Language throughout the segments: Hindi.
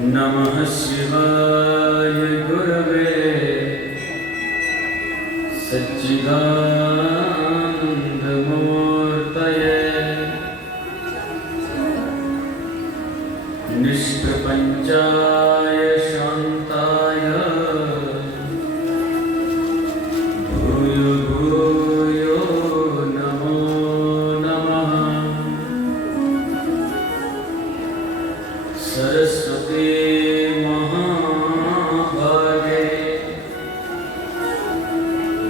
नमः शिवाय गुरवे सच्चिदानन्दमूर्तये निष्प्रपञ्चाय शान्ताय भूयो भूयो नमो नमः। सरस्वती महाभागे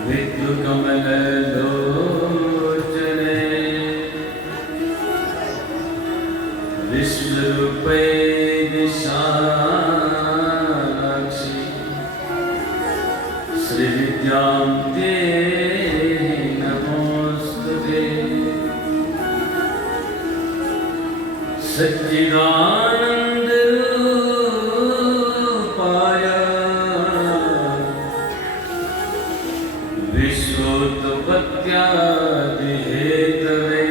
विद्युकमललोचने विश्वरूपे विशालाक्षि श्रीविद्यां देहि नमोऽस्तुते। सच्चिदानन्दरूपाय विश्वोत्पत्त्यादिहेतवे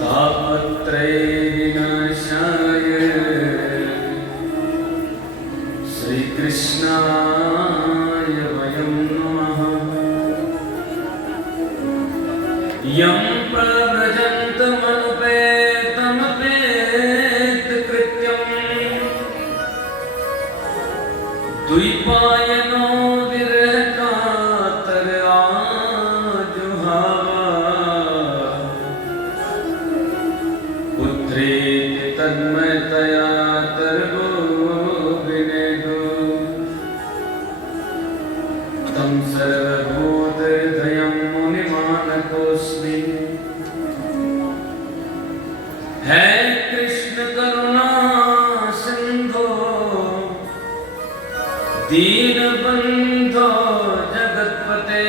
तापत्रयविनाशाय श्रीकृष्णाय वयं नमः। यं प्रव्रजन्तमनुपेतमपेतकृत्यं द्वैपायनो विरहकातराजुहावा पुत्रेति तन्मयतया तर्वो विनेदु तं सर्वभूतहृदयं मुनिमानतोऽस्मि। हे कृष्ण करुणा सिन्धो दीनबन्धो जगत्पते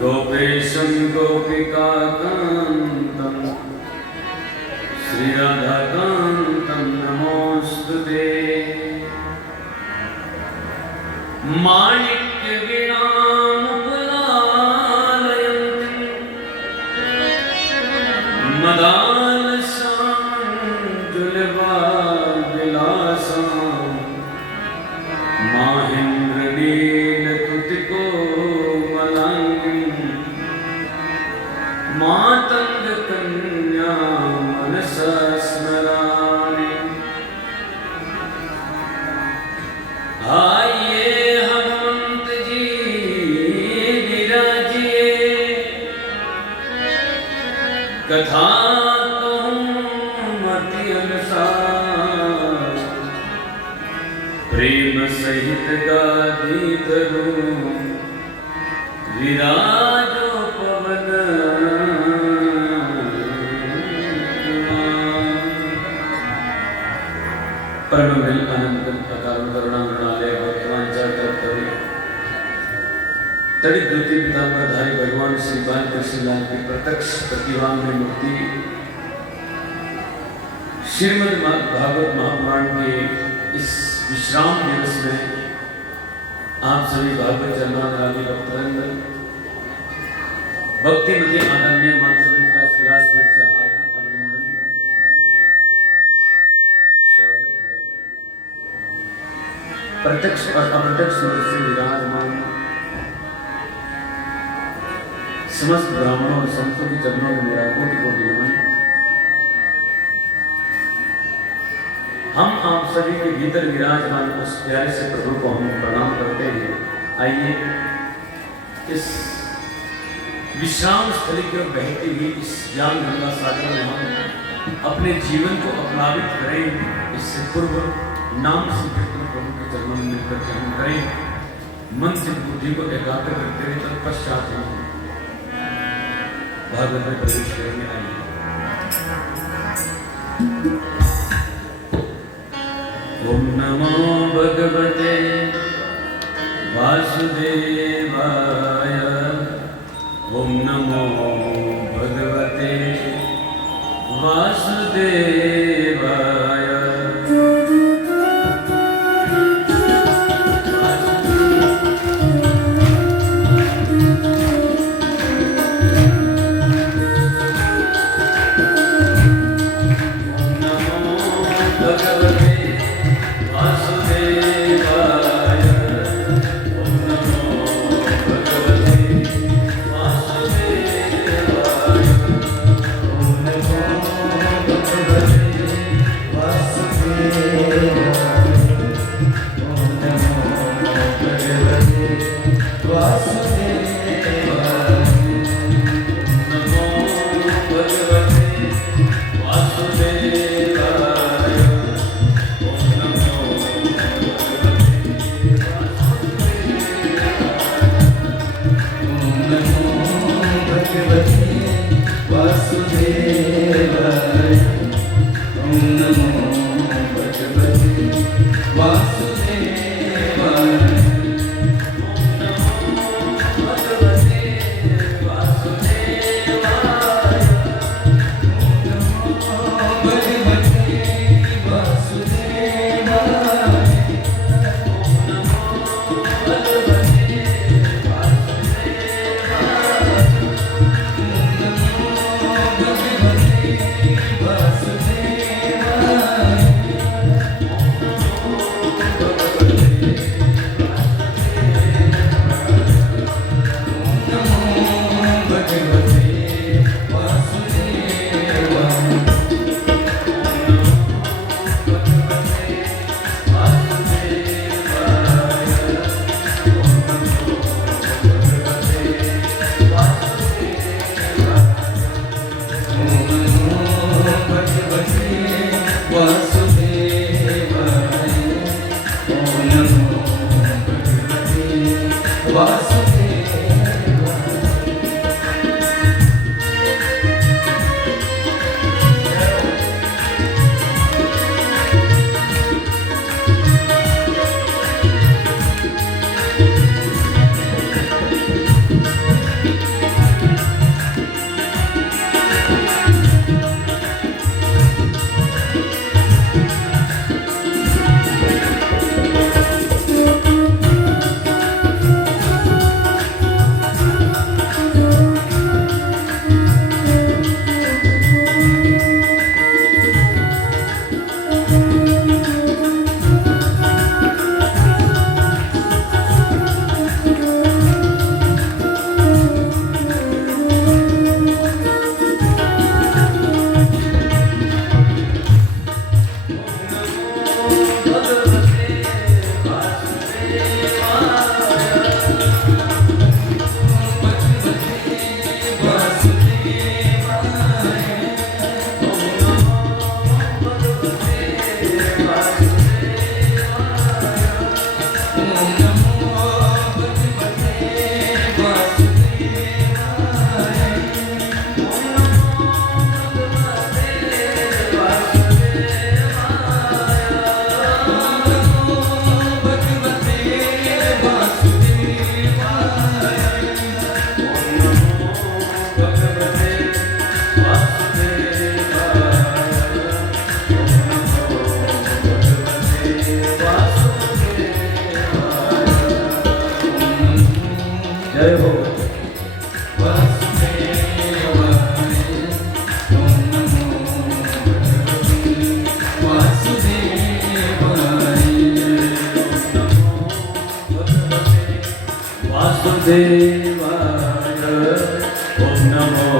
गोपेशं गोपिकाकान्तं श्रीराधाकान्तं नमोऽस्तुते। माणिक्यवीणामुकुलालयन्तीं मदालसाञ्जुलभाविलासां माहेन्द्रनीलतुतिकोमलाङ्गीं मातङ्गकन्यां मनसा स्मरामि। आइए हनुमंत जी विराजिए कथा कहूँ मति अनुसार प्रेम सहित गादी धरूं विराजो पवन परमविल अनंत अकारण करुणामृणालय भक्तवांचाकर्तव्य तड़ित द्युति पीताम्बरधारी भगवान श्री बालकृष्ण लाल की प्रत्यक्ष प्रतिभाग में मूर्ति श्रीमद् भागवत महापुराण के इस विश्राम दिवस में आप सभी भागवत जन्मादि भक्तवृंद भक्ति मध्य आदरणीय मातृवृंद का विलास से हार्दिक अभिनंदन स्वागत है। प्रत्यक्ष और अप्रत्यक्ष रूप से विराजमान समस्त ब्राह्मणों और संतों के चरणों में मेरा कोटि कोटि नमन। हम आप सभी के भीतर विराजमान उस प्यारे से प्रभु को हम प्रणाम करते हैं। आइए इस विश्राम स्थली की ओर बहती हुई इस ज्ञान गंगा सागर में हम अपने जीवन को अपनावित करें। इससे पूर्व नाम संकीर्तन प्रभु के चरणों में मिलकर के हम करें। मन से बुद्धि को एकाग्र करते हुए तत्पश्चात हम भागवत में प्रवेश करेंगे। आइए ओम नमो भगवते वासुदेवाय। ओम नमो भगवते वासुदेवाय। वासुदेवाय ओम नमो भगवते वासुदेवाय जय हो। वासुदेवाय ओम नमो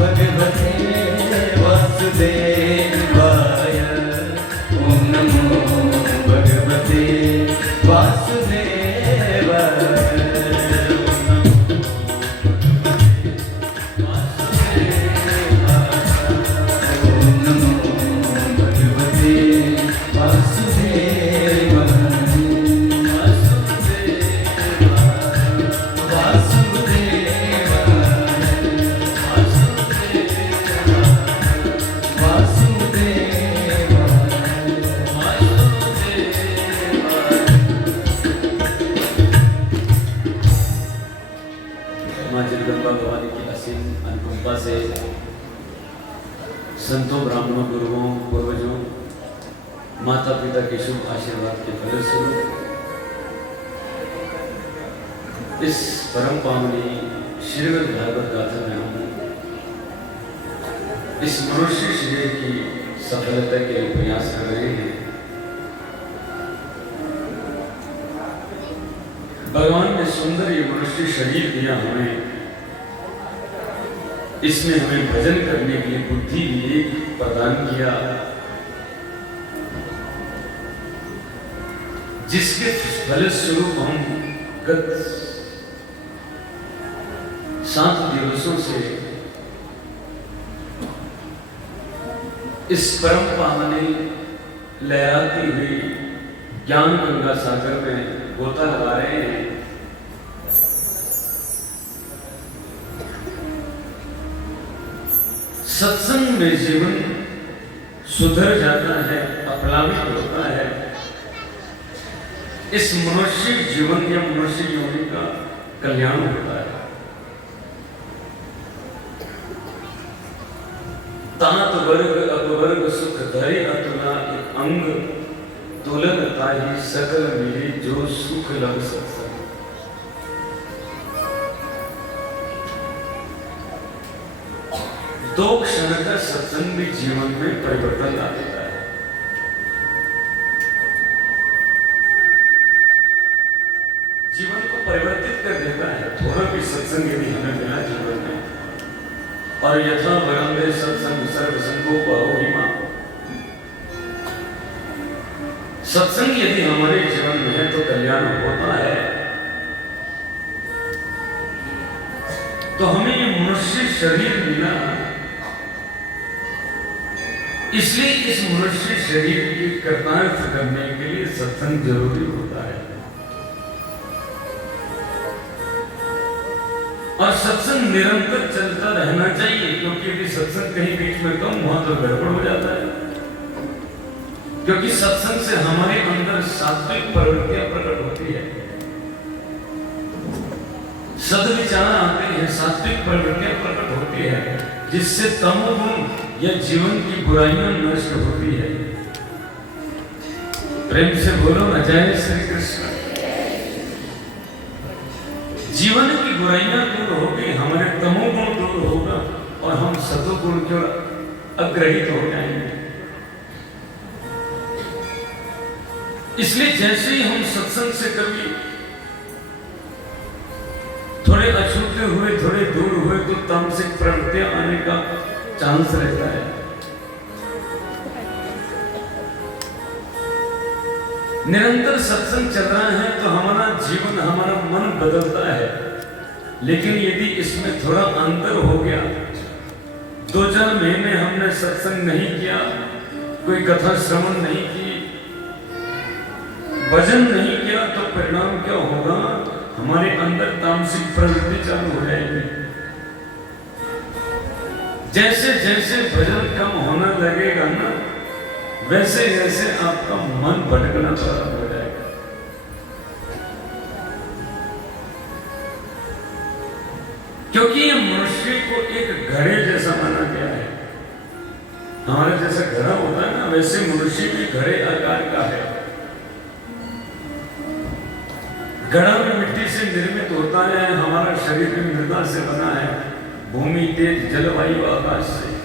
भगवते वासुदेवाय ओम नमो भगवते वासुदेवाय ओम नमो भगवते माँ जगदम्बा भवानी की असीम अनुकंपा से संतों, ब्राह्मणों, गुरुओं, पूर्वजों, माता पिता के शुभ आशीर्वाद के फलस्वरूप इस परम पावनी श्रीमद् भागवत गाथा में हम इस मनुष्य शरीर की सफलता के लिए प्रयास कर रहे हैं। भगवान ने सुंदर ये मनुष्य शरीर दिया हमें, इसमें हमें भजन करने के लिए बुद्धि विवेक प्रदान किया, जिसके फलस्वरूप हम गत 7 दिवसों से इस परम पावनी लहराती हुई ज्ञान गंगा सागर में गोता लगा रहे हैं। सत्संग में जीवन सुधर जाता है, अपलावित होता है। इस मनुष्य जीवन या मनुष्य योनि का कल्याण होता है। तात वर्ग अपवर्ग सुख धरे अतुला अंग तुलन ताहि सकल मिले जो सुख लग सत्संग। दो क्षण का सत्संग भी जीवन में परिवर्तन ला देता है। जीवन को परिवर्तित कर देता है। थोड़ा भी सत्संग यदि हमें मिला जीवन में, और यथा वरंदे सत्संग सर्व संगो बहुहिमा, सत्संग यदि हमारे जीवन में है तो कल्याण होता है। तो हमें ये मनुष्य शरीर मिला, इसलिए इस मनुष्य शरीर की कृतार्थ करने के लिए सत्संग जरूरी होता है। और सत्संग निरंतर चलता रहना चाहिए, क्योंकि यदि सत्संग कहीं बीच में कम हुआ तो गड़बड़ हो जाता है। क्योंकि सत्संग से हमारे अंदर सात्विक प्रवृत्तियां प्रकट होती है, सद्विचार आते हैं, सात्विक प्रवृत्तियां प्रकट होती है, जिससे तमोगुण या जीवन की बुराइयां नष्ट होती है। प्रेम से बोलो ना जय श्री कृष्ण। जीवन की बुराइयां दूर होगी, हमारे तमोगुण दूर होगा और हम सतोगुण की ओर अग्रहित हो जाएंगे। इसलिए जैसे ही हम सत्संग से कभी थोड़े अछूते हुए, थोड़े दूर हुए, तो तामसिक प्रवृत्तियां आने का चांस रहता है। निरंतर सत्संग चल रहा है तो हमारा जीवन, हमारा मन बदलता है। लेकिन यदि इसमें थोड़ा अंतर हो गया, 2-4 महीने हमने सत्संग नहीं किया, कोई कथा श्रवण नहीं की, भजन नहीं किया, तो परिणाम क्या होगा? हमारे अंदर तामसिक प्रवृत्ति चालू हो जाएगी। जैसे जैसे भजन कम होना लगेगा ना, वैसे वैसे आपका मन भटकना प्रारंभ हो जाएगा। क्योंकि ये मनुष्य को एक घड़े जैसा माना गया है। हमारे जैसा घड़ा होता है ना, वैसे मनुष्य भी घड़े आकार का है। घड़ा में मिट्टी से निर्मित होता है, हमारा शरीर भी मृदा से बना है, भूमि, तेज, जलवायु, आकाश से।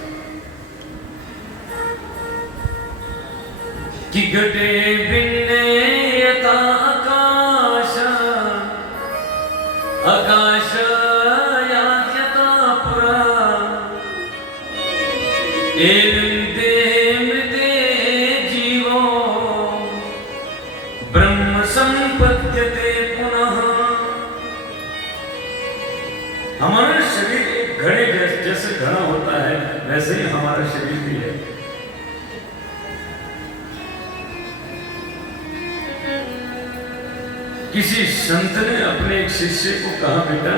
कि घटे भिन्नयता आकाश, आकाश यात्यता पुरा, एवं मृते जीवो ब्रह्म संपद्यते पुनः। हमारा शरीर एक घड़े जैसे घड़ा होता है, वैसे ही हमारा शरीर भी है। किसी संत ने अपने एक शिष्य को कहा, बेटा,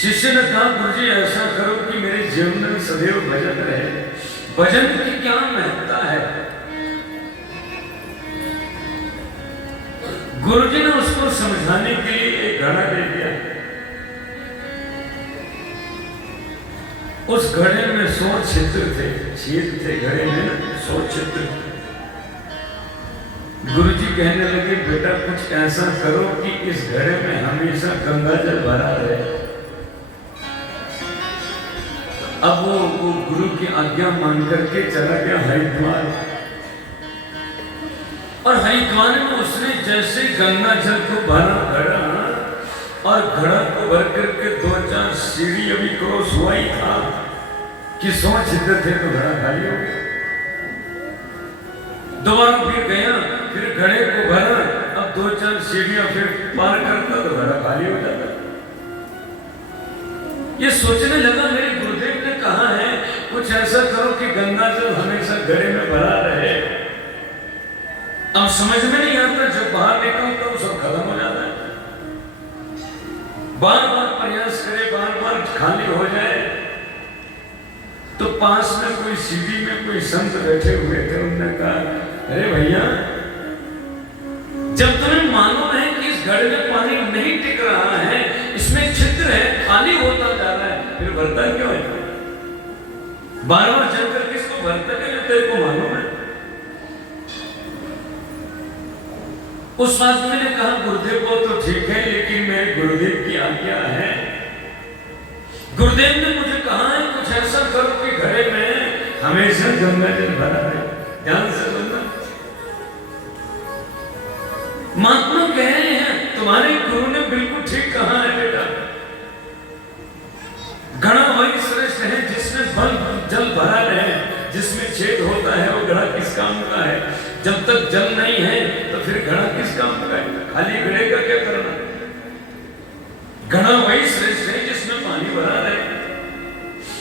शिष्य ने कहा, गुरुजी ऐसा करो कि मेरे जीवन में सदैव भजन रहे। भजन की क्या महत्ता है? गुरुजी ने उसको समझाने के लिए एक घड़ा दे दिया। उस घड़े में 100 छिद्र थे, छेद थे घड़े में ना, 100 छिद्र। गुरुजी कहने लगे, बेटा कुछ ऐसा करो कि इस घड़े में हमेशा गंगा जल भरा रहे। अब वो गुरु की आज्ञा मान करके चला गया हरिद्वार, और हरिद्वार में उसने जैसे गंगा जल को भरा घड़ा, और घड़ा को भर करके 2-4 सीढ़ी अभी क्रॉस हुआ ही था कि 100 छिद्र थे तो घड़ा खाली हो गया। दोबारा फिर गया, फिर घड़े को भरा, अब 2-4 सीढ़ियां फिर पार करता तो घड़ा खाली हो जाता। ये सोचने लगा, मेरे गुरुदेव ने कहा है कुछ ऐसा करो कि गंगा जल हमेशा घड़े में भरा रहे। अब समझ में नहीं आता, जब बाहर निकलता तो सब खत्म हो जाता है। बार बार प्रयास करे, बार बार खाली हो जाए, तो पास में कोई सीढ़ी में कोई संत बैठे हुए थे। उन्होंने कहा, अरे भैया, जब तुम्हें मालूम है कि इस घड़े में पानी नहीं टिक रहा है, इसमें छिद्र है, खाली होता जा रहा है, फिर भरता क्यों है? बार बार चलकर किसको भरता है, जो तेरे को मालूम है? उस आदमी ने कहा, गुरुदेव को तो ठीक है, लेकिन मेरे गुरुदेव की आज्ञा है। गुरुदेव ने मुझे कहा है कुछ ऐसा करो कि घड़े में हमेशा गंगा जल भरा रहे। ध्यान से सुनना, महात्मा कह रहे हैं, तुम्हारे गुरु ने बिल्कुल ठीक कहा है बेटा। घड़ा वही श्रेष्ठ है जिसमें जल भरा रहे, जिसमें छेद होता है, वो घड़ा किस काम का है? जब तक जल नहीं है तो फिर घड़ा किस काम का है? खाली घड़े का क्या करना? घड़ा वही श्रेष्ठ है जिसमें पानी भरा रहे।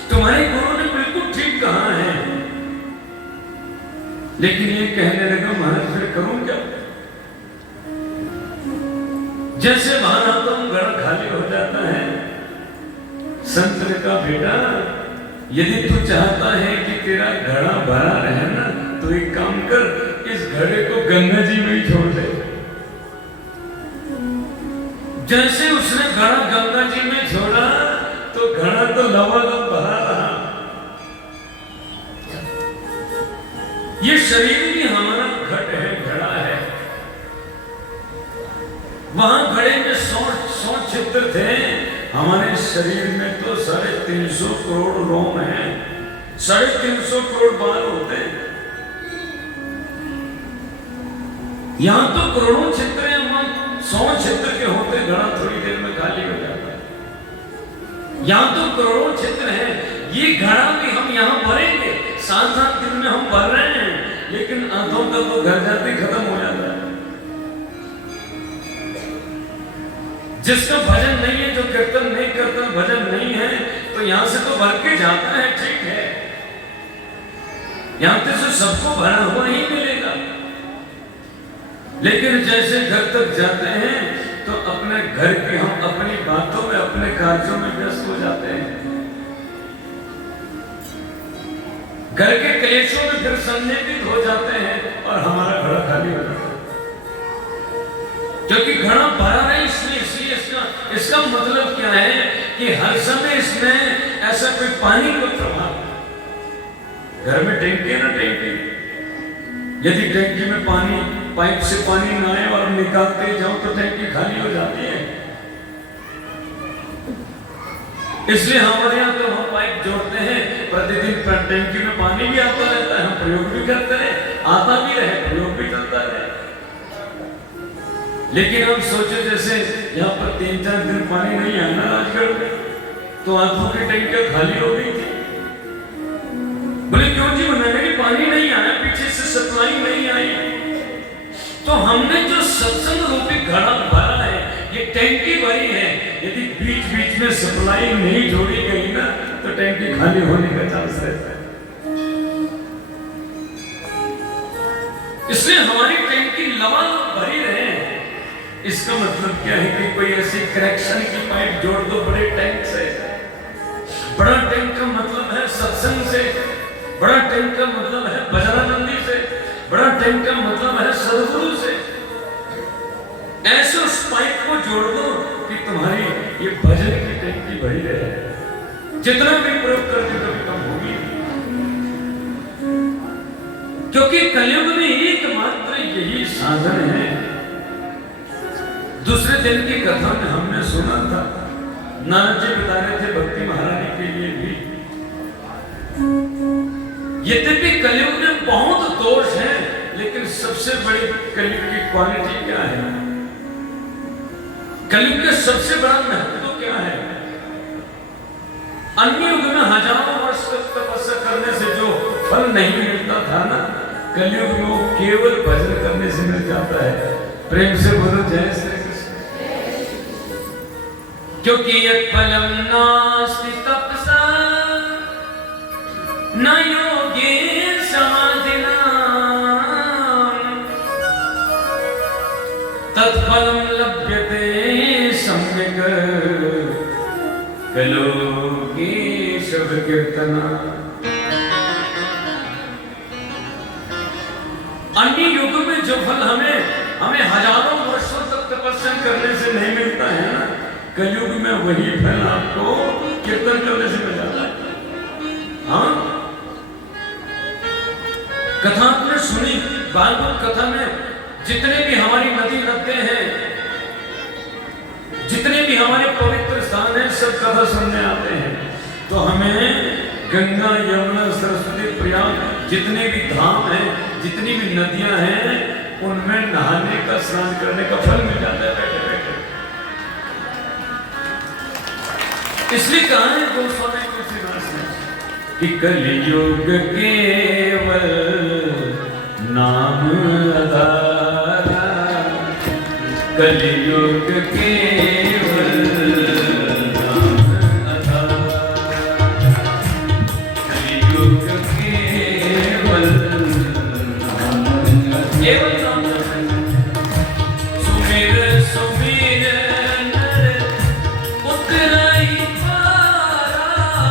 तुम्हारे गुरु ने बिल्कुल ठीक कहा है। लेकिन ये कहने लगा, महाराज फिर करूं क्या? जैसे बाहर आता हूं, घड़ा खाली हो जाता है। संत ने कहा, बेटा, यदि तू चाहता है कि तेरा घड़ा भरा रहे ना, तो एक काम कर, इस घड़े को गंगा जी में ही छोड़ दे। जैसे उसने घड़ा गंगा जी में छोड़ा, तो घड़ा तो लबालब भरा रहा। ये शरीर भी हमारा घट है, घड़ा है। वहां घड़े में 100 छिद्र थे। हमारे शरीर में तो 350 करोड़ रोम हैं, 350 करोड़ बाल होते हैं। यहां तो करोड़ों छिद्र हैं, वहां 100 छिद्र के होते, घड़ा थोड़ी देर में खाली हो जाता है। यहां तो करोड़ों छिद्र हैं। ये घड़ा भी हम यहां भरेंगे, 7-8 दिन में हम भर रहे हैं, लेकिन आधों का तो घर जाते ही खत्म हो जाता है। जिसका भजन नहीं है, जो कीर्तन नहीं करता, भजन नहीं है, तो यहां से तो भर के जाता है, ठीक है, यहां से सबको भरा हुआ ही मिलेगा। लेकिन जैसे घर तक जाते हैं तो अपने घर की हम अपनी बातों में, अपने कार्यों में व्यस्त हो जाते हैं। घर के क्लेशों में फिर संनिहित हो जाते हैं और हमारा घड़ा खाली हो जाता है। क्योंकि घड़ा भरा है, इसलिए इसका मतलब क्या है कि हर समय इसमें ऐसा कोई पानी का प्रभाव। घर में टैंकी है ना, टैंकी, यदि टैंकी में पानी, पाइप से पानी ना आए और निकालते जाओ तो टैंकी खाली हो जाती है। इसलिए हमारे यहाँ तो हम पाइप जोड़ते हैं, प्रतिदिन टैंकी में पानी भी आता रहता है, हम प्रयोग भी करते हैं, आता भी रहे, प्रयोग भी चलता रहे। लेकिन हम सोचे जैसे यहाँ पर 3-4 दिन पानी नहीं आया ना राजगढ़ में, तो आंखों की टैंकियां खाली हो गई थी। बोले क्यों जी? मैंने पानी नहीं आया, पीछे से सप्लाई नहीं आई। तो हमने जो सत्संग रूपी घड़ा भरा है, ये टैंकी भरी है, यदि बीच बीच में सप्लाई नहीं जोड़ी गई ना, तो टैंकी खाली होने का चांस रहता है। इसलिए हमारी टैंकी लबालब भरी रहे। इसका मतलब क्या है कि कोई ऐसी कनेक्शन की पाइप जोड़ दो बड़े टैंक से। बड़ा टैंक का मतलब है सत्संग से, बड़ा टैंक का मतलब है बजरंगी से, बड़ा टैंक का मतलब है सदगुरु से। ऐसे उस पाइप को जोड़ दो कि तुम्हारी ये भजन की टैंकी भरी रहे। जितना भी प्रयोग करते कभी कम होगी, क्योंकि कलयुग में एकमात्र यही साधन है। दूसरे दिन की कथा में हमने सुना था, नारद जी बता रहे थे भक्ति महारानी के लिए भी, यद्यपि कलयुग में बहुत दोष हैं, लेकिन सबसे बड़ी कलयुग की क्वालिटी क्या है? कलयुग का सबसे बड़ा महत्व तो क्या है? अन्य युग में हजारों वर्ष तक तपस्या करने से जो फल नहीं मिलता था ना, कलयुग में वो केवल भजन करने से मिल जाता है। प्रेम से बोलो जय श्री कृष्ण। क्योंकि यत् फलम नास्ति तपसा न योगेन समाधिना तत्फलम लभ्यते सम्यक् कलो केशव कीर्तना। कलयुग में वही फल आपको कीर्तन करने से मिल जाता है। हाँ, कथा आपने सुनी, भागवत कथा में जितने भी हमारी नदी नदे हैं, जितने भी हमारे पवित्र स्थान हैं, सब कथा सुनने आते हैं। तो हमें गंगा, यमुना, सरस्वती, प्रयाग जितने भी धाम हैं, जितनी भी नदियां हैं, उनमें नहाने का, स्नान करने का फल मिल जाता है बैठे बैठे। इसलिए कहा है गोस्वामी तुलसीदास ने कि कलियुग केवल नाम आधारा, कलियुग केवल नाम आधारा, कलियुग केवल नाम आधारा। सुमिर सुमिर नर उतराई पारा,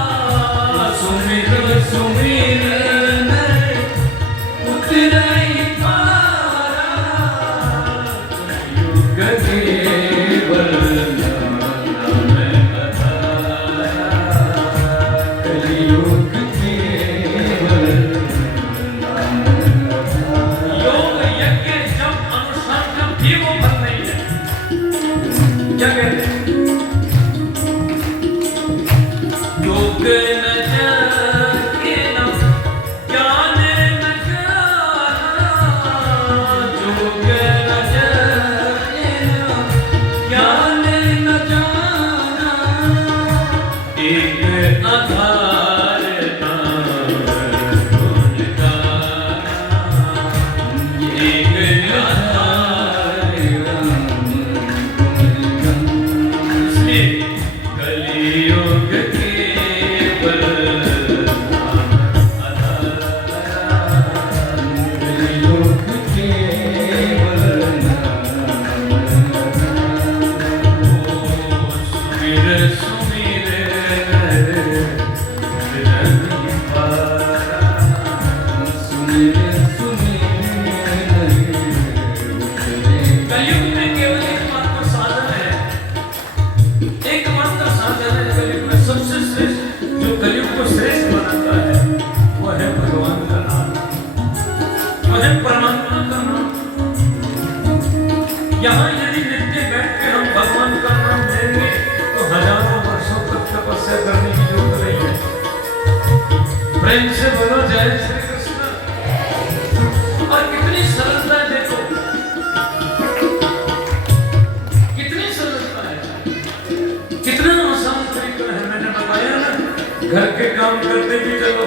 सुमिर सुमिर नर उतराई पारा, कलियुग केवल नाम आधारा, कलियुग केवल नाम आधारा। योग यज्ञ जब अनुष्ठान जब भी वो फल नहीं है, क्या कहते हैं? योग न जाके न ज्ञान न जाना, योग न जाके न ज्ञान न जाना, एक आधार गुण गाना, एक आधार इसलिए कलियुग केवल नाम आधारा, कलियुग केवल नाम आधारा। सुमिर सुमिर नर उतराई पारा, सुमिर सुमिर नर उतराई। कलयुग में केवल एकमात्र साधन है, एकमात्र साधन है कलयुग में सबसे श्रेष्ठ, जो कलयुग को श्रेष्ठ बनाता है, वो है भगवान का नाम, वो है परमात्मा का नाम। यहाँ यदि नित्य बैठ के हम भगवान का नाम लेंगे तो हजारों वर्षों तक तपस्या करने की जरूरत नहीं है। प्रेम से बोलो जय श्री कृष्ण। और कितनी सरलता है, देखो कितनी सरलता है, कितना आसान तरीका है। मैंने बताया ना, घर के काम करते भी चलो,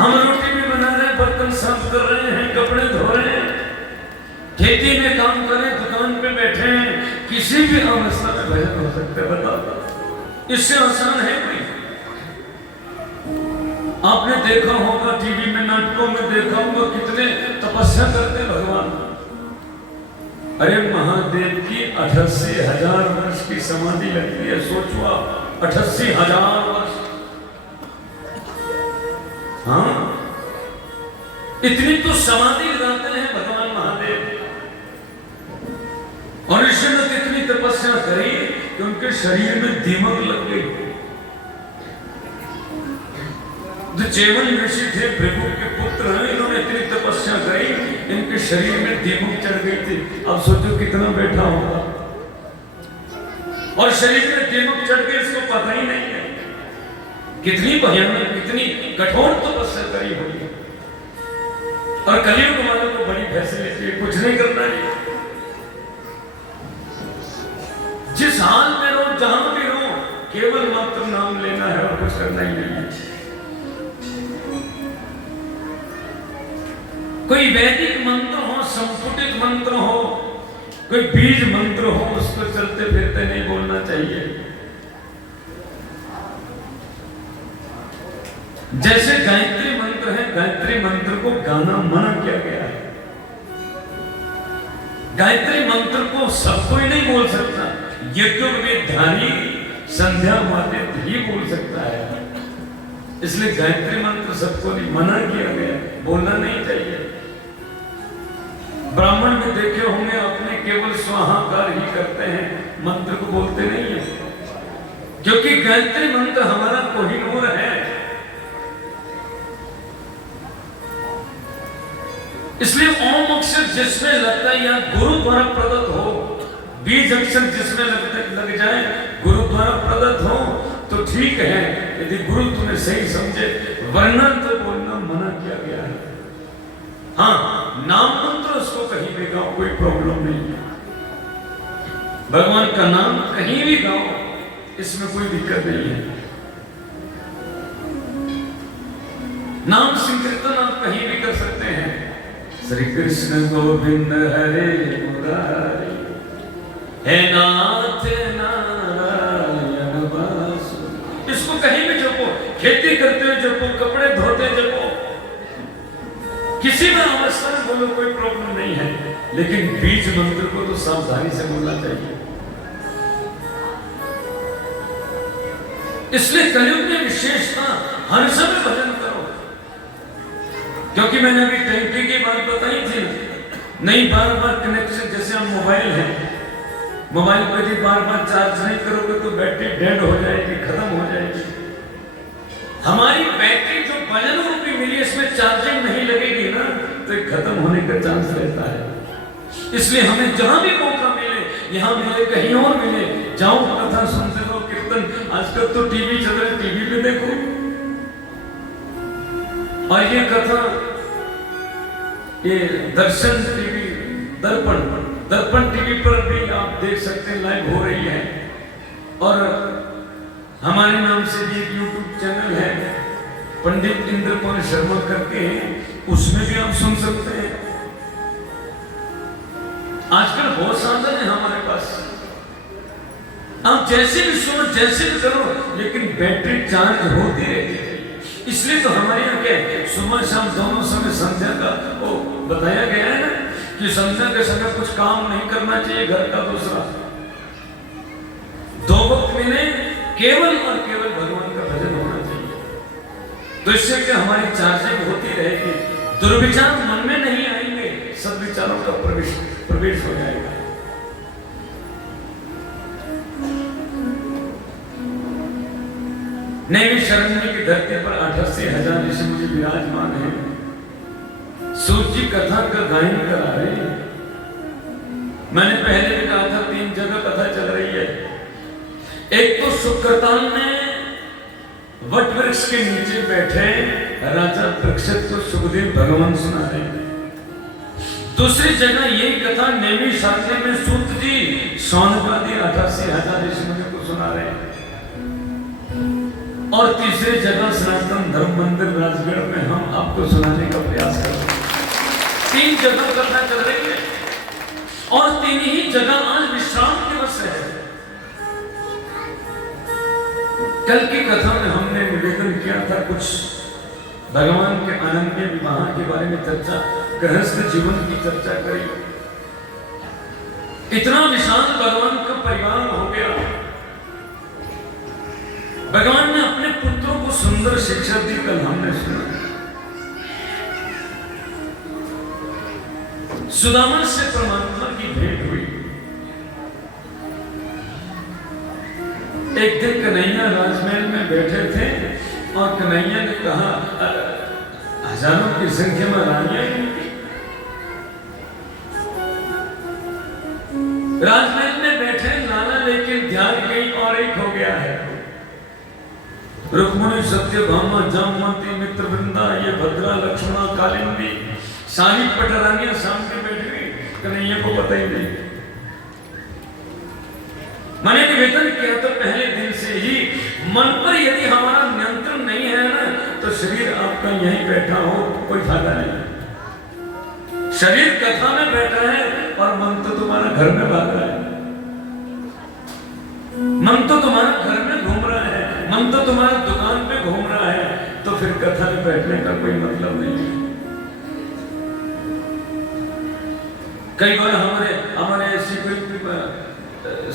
हम रोटी भी बना रहे हैं, बर्तन साफ कर रहे हैं, कपड़े धो रहे हैं, खेती में काम कर रहे हैं, दुकान पे बैठे हैं, किसी भी अवस्था में भजन हो सकते हैं। बताओ इससे आसान है कोई? आपने देखा होगा टीवी में, नाटकों में देखा होगा, कितने तपस्या करते हैं भगवान। अरे महादेव की 88,000 वर्ष की समाधि लगती है, सोचो आप, 88,000 वर्ष। हाँ, इतनी तो समाधि लगाते हैं भगवान महादेव। और ऋषि ने इतनी तपस्या करी कि उनके शरीर में दीमक लग गई। जो चेवन ऋषि थे, भृगु के पुत्र हैं, इन्होंने इतनी तपस्या करी, इनके शरीर में दीमक चढ़ गई थी। अब सोचो कितना बैठा होगा, और शरीर में दीमक चढ़ गई, इसको पता ही नहीं है। कितनी भयानक, कितनी कठोर तपस्या करी होगी। और कलयुग वालों को बड़ी फैसिलिटी है, कुछ नहीं करना है। जिस हाल में रहो, जहां भी रहो, केवल मात्र नाम लेना है और कुछ करना ही नहीं है। कोई वैदिक मंत्र हो, संपुटित मंत्र हो, कोई बीज मंत्र हो, उसको चलते फिरते नहीं बोलना चाहिए। जैसे गायत्री मंत्र है, गायत्री मंत्र को गाना मना किया गया है। गायत्री मंत्र को सब कोई नहीं बोल सकता, यज्ञ में ध्यानी संध्या माते ही बोल सकता है। इसलिए गायत्री मंत्र सबको नहीं, मना किया गया, बोलना नहीं चाहिए। ब्राह्मण में देखे होंगे आपने, केवल स्वाहाकार ही करते हैं, मंत्र को बोलते नहीं है, क्योंकि गायत्री मंत्र हमारा कोहिनूर है। इसलिए ओम अक्षर जिसमें लगता है या गुरु द्वारा प्रदत्त हो, बीज अक्षर जिसमें लग जाए गुरु द्वारा प्रदत्त हो तो ठीक है, यदि गुरु तुम्हें सही समझे, वरना तो बोलना मना किया गया है। हाँ, नाम मंत्र उसको कहीं भी गाओ, कोई प्रॉब्लम नहीं है। भगवान का नाम कहीं भी गाओ, इसमें कोई दिक्कत नहीं है। नाम संकीर्तन आप कहीं भी कर सकते हैं। श्री कृष्ण गोविंद हरे मुरारी, हे नाथ नारायण वासु। इसको कहीं भी जपो, खेती करते हुए जपो, कपड़े धोते जपो, किसी भी अवस्था में बोलो, कोई प्रॉब्लम नहीं है। लेकिन बीज मंत्र को तो सावधानी से बोलना चाहिए। इसलिए कलयुग में विशेषता हर समय भजन करो, क्योंकि मैंने अभी टैंकी की बात बताई थी, नहीं बार बार कनेक्शन, जैसे हम मोबाइल है, मोबाइल को यदि बार बार चार्ज नहीं करोगे तो बैटरी डेड हो जाएगी, खत्म हो जाएगी। हमारी बैटरी जो भजन रूपी मिली, इसमें चार्जिंग नहीं लगेगी ना, तो खत्म होने का चांस रहता है। इसलिए हमें जहां भी मौका मिले, यहाँ मिले कहीं और मिले, जाओ कथा सुनते रहो, कीर्तन। आजकल तो टीवी चल रहा है, टीवी पे देखो। और ये कथा, ये दर्शन टीवी, दर्पण टीवी पर भी आप देख सकते हैं, लाइव हो रही है। और हमारे नाम से भी एक यूट्यूब चैनल है, पंडित इंद्रपाल शर्मा करके, उसमें भी आप सुन सकते हैं। आजकल बहुत साधन है हमारे पास, आप जैसे भी सुनो, जैसे भी करो, लेकिन बैटरी चार्ज होती रहती है। इसलिए तो हमारे यहाँ क्या है, सुबह शाम दोनों समय संध्या का वो बताया गया है ना, कि संध्या के समय कुछ काम नहीं करना चाहिए, घर का दूसरा 2 वक्त में केवल और केवल भगवान का भजन होना चाहिए। तो इससे क्या हमारी चार्जिंग होती रहेगी, दुर्विचार मन में नहीं आएंगे, सब विचारों का प्रवेश हो जाएगा। नैवी शरण्य की धरती पर 88,000 ऋषि मुनि विराजमान है, सूर्य कथा का गायन करा रहे हैं। मैंने पहले भी कहा था 3 जगह कथा चल रही है। एक तो शुक्रताल में वट वृक्ष के नीचे बैठे राजा परीक्षित को सुखदेव भगवान सुना रहे हैं। दूसरी जगह यही कथा नैमी शास्त्र में सूत जी सौनकादि 88,000 ऋषि मुनि को सुना रहे हैं। और तीसरी जगह सनातन धर्म मंदिर राजगढ़ में हम आपको सुनाने का प्रयास कर रहे हैं। 3 जगह कथा चल रही है और 3 ही जगह आज विश्राम दिवस है। कल की कथा में हमने निवेदन किया था, कुछ भगवान के अनन्य विवाह के बारे में चर्चा, गृहस्थ जीवन की चर्चा करी। इतना विशाल भगवान का परिवार हो गया। भगवान ने अपने पुत्रों को सुंदर शिक्षा दी, कल हमने सुना। सुदामा से परमात्मा की भेंट हुई। एक दिन कन्हैया राजमहल में बैठे थे और कन्हैया ने कहा, हजारों की संख्या में रानियां थी। राजमहल में बैठे नाना, लेकिन ध्यान कहीं और एक हो गया है। रुक्मिणी, सत्यभामा, जामवंती, मित्रवृंदा, ये भद्रा, लक्ष्मणा, कालिंदी, सारी पटरानियां सामने बैठ गई, कन्हैया को पता ही नहीं। मैंने निवेदन किया तो पहले दिन से ही, मन पर यदि हमारा नियंत्रण नहीं है ना, तो शरीर आपका यहीं बैठा हो कोई फायदा नहीं। शरीर कथा में बैठा है और मन तो तुम्हारा घर में भाग रहा है, मन तो तुम्हारा घर में घूम रहा है, मन तो तुम्हारा दुकान पे घूम रहा है, तो फिर कथा में बैठने का कोई मतलब नहीं है। कई बार हमारे ऐसी कोई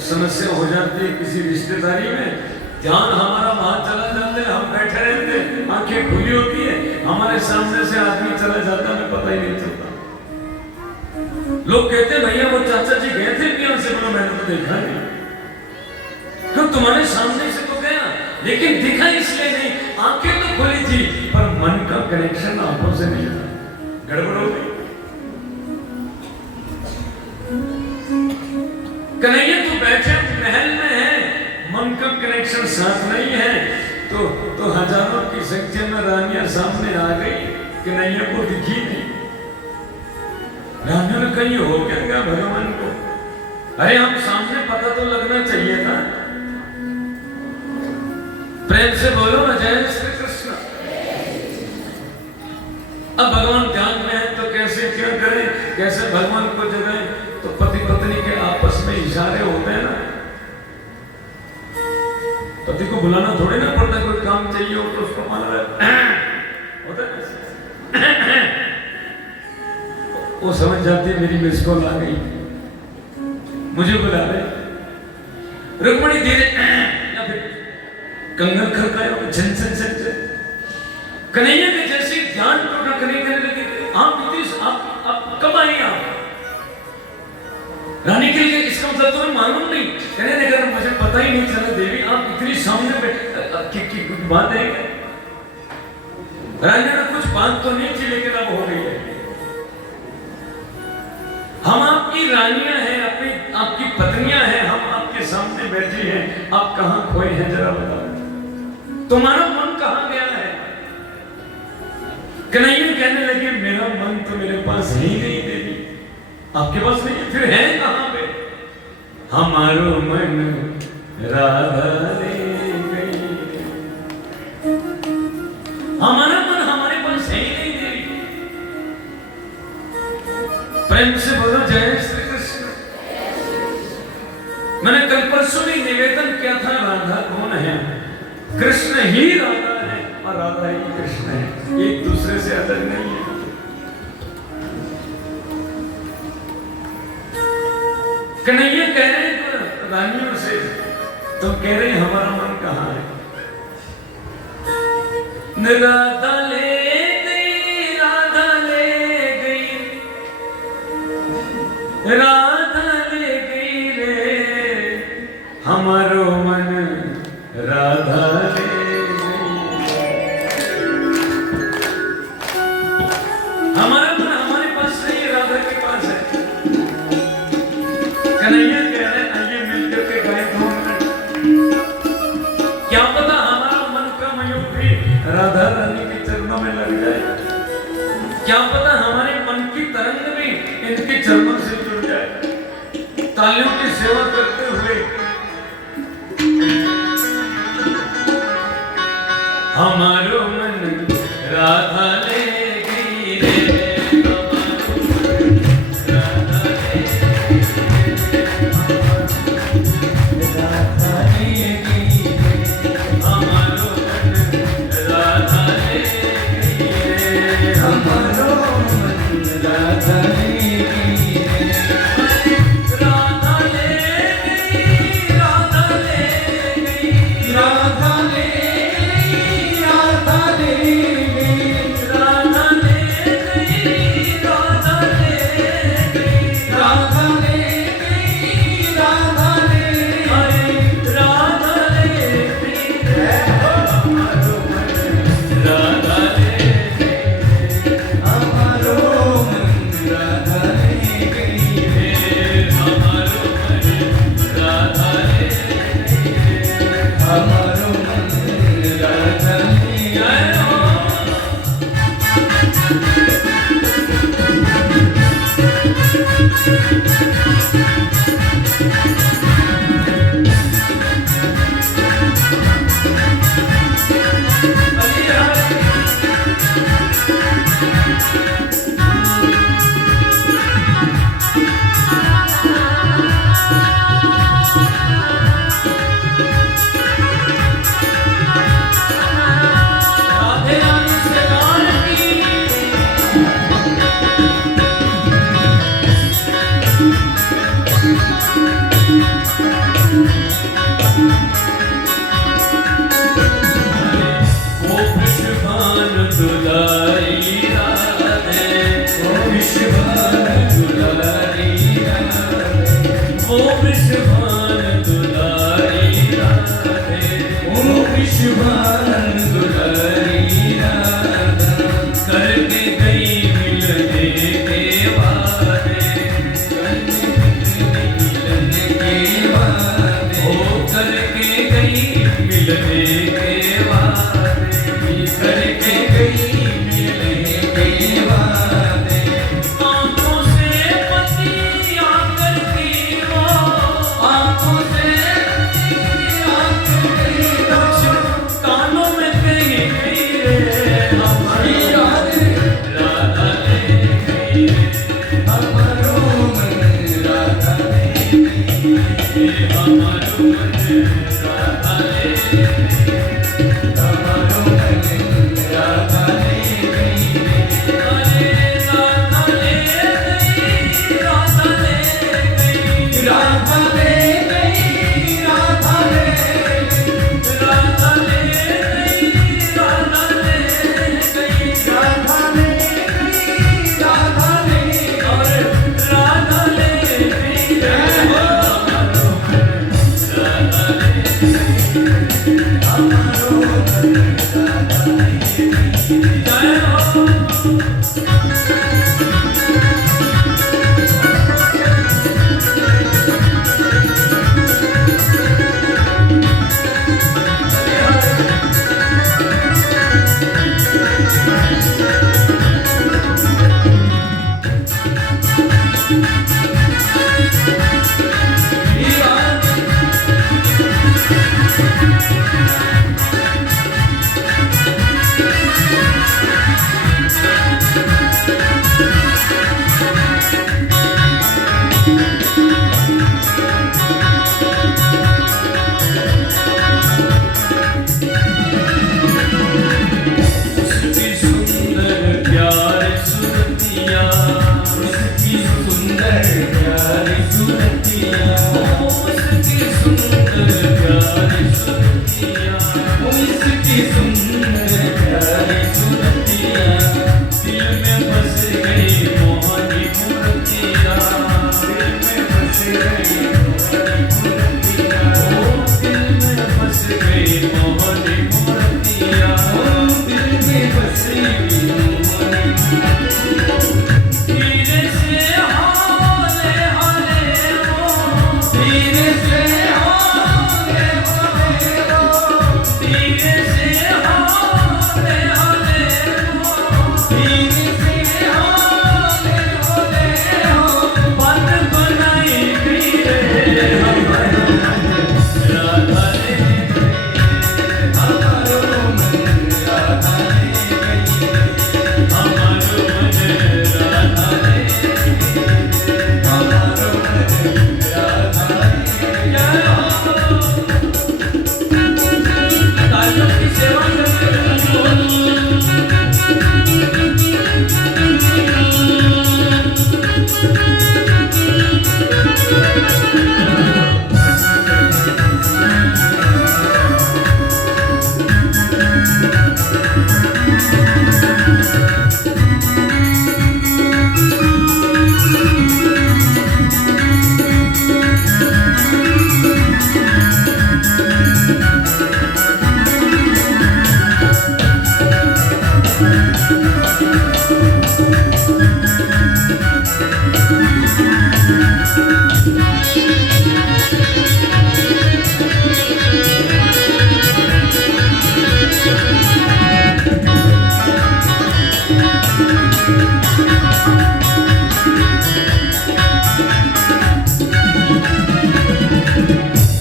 समस्या हो जाती है किसी रिश्तेदारी में, ध्यान हमारा वहां चला जाता है, हम बैठे रहते हैं, आंखें खुली होती है, हमारे सामने से आदमी चला जाता है, हमें पता ही नहीं चलता। लोग कहते हैं भैया वो चाचा जी गए थे मियां से बोला मैंने तो देखा नहीं, क्यों तुम्हारे सामने से तो गया, लेकिन दिखा इसलिए नहीं, आंखें तो खुली थी पर मन का कनेक्शन आंखों से नहीं था, गड़बड़ हो गई। कन्हैया तो बैठे महल में है, मन का कनेक्शन साथ नहीं है, तो हजारों की संख्या में रानियां सामने आ गई, कन्हैया को दिखी नहीं। रानियों ने कहीं हो क्या भगवान को, अरे हम सामने पता तो लगना चाहिए था। प्रेम से बोलो ना जय श्री कृष्ण। अब भगवान ध्यान में है तो कैसे क्या करें, कैसे भगवान को जगाएं, तो पति पत्नी के आपस में इशारे होते हैं ना, पति को बुलाना थोड़ी ना पड़ता, कोई काम चाहिए हो तो उसको माना होता है, वो समझ जाती है मेरी मिस कॉल आ गई, मुझे बुला रहे। रुक्मणी धीरे या फिर कंगन खड़काया, झन झन झन। कन्हैया के जैसे ध्यान टूटा, कहने लगे आप कब आए आप? रानी के लिए इसका मतलब तुम्हें मालूम नहीं? कहने लगा मुझे पता ही नहीं चला देवी, आप इतनी सामने की कुछ बात है क्या? रानी ने कुछ बात तो नहीं थी लेकिन अब हो गई है। हम आपकी रानियां हैं, अपनी आपकी पत्नियां हैं, हम आपके सामने बैठी हैं, आप कहां खोए हैं जरा बताओ, तुम्हारा मन कहां गया है? कन्हैया कहने लगे मेरा मन तो मेरे पास है ही नहीं देवी, आपके पास नहीं है, फिर है कहां पे? हमारो मन राधा ले गई, हमारा मन हमारे पास है ही नहीं देवी। प्रेम से बोलो जय श्री कृष्ण। मैंने कल परसों ही निवेदन किया था, राधा कौन है? कृष्ण ही राधा है और राधा ही कृष्ण है, एक दूसरे से अलग नहीं है। कन्हैया कह रहे हैं रानियों से, तो कह रहे हैं हमारा मन कहां है? राधा ले गई, राधा ले गई, राधा ले गई रे, हमारो मन राधा ले गई। हमारा मन हमारे पास नहीं है, राधा के पास है। कन्हैया कह रहे आइए मिलकर के गाए 2 मिनट, क्या पता हमारा मन का मयूर भी राधा रानी के चरणों में लग जाए, क्या पता हमारे मन की तरंग भी इनके चरणों से जुड़ जाए। तालियों की सेवा करते हुए हमारो मन राधा ले गई रे, ओ विश्वान दुलारी राधे, ओ विश्वान दुलारी राधा, करके गई मिलने के वादे, मिलने के वादे, ओ करके गई मिलने के वादे, करके गई मिलने के वादे, आंखों से पति आकर की वो, आंखों से आंखें गई कुछ कानों में कही गई रे, हमारी राधे, राधा ले गई रे, हमारो मन राधा ले गई, हमारो मन राधा ले गई, हमारो मन राधा ले गई, अरे राधा ले गई, राधा ले गई, राधा ले गई, राधा ले गई, राधा ले गई, राधा ले गई, राधा ले गई, राधा ले गई, और राधा ले गई रे, हमारो मन राधा ले गई, हमारो मन राधा ले गई। जय हो। उसकी सुंदर प्यारी सुरतिया, उसकी सुंदर प्यारी सूरतिया, उसकी सुंदर प्यारी सुरतिया, उसकी सुंदर प्यारी सूरतिया, दिल में बस गई मोहनी मूर्तिया, दिल में बस गई मोहनी मूर्तिया, ओ दिल में बस गई मोहनी मूर्तिया, ओ दिल में बस गई मोहनी मूर्तिया, धीरे से हाले हाले वो, धीरे से होले होले वो, धीरे से हाले हाले वो, धीरे से होले होले हो, बात बनाई गई रे, हमारो मन राधा ले गई, हमारो मन राधा ले गई, हमारो मन राधा ले गई, हमारो मन राधा ले जय हो। तालियों की सेवा करते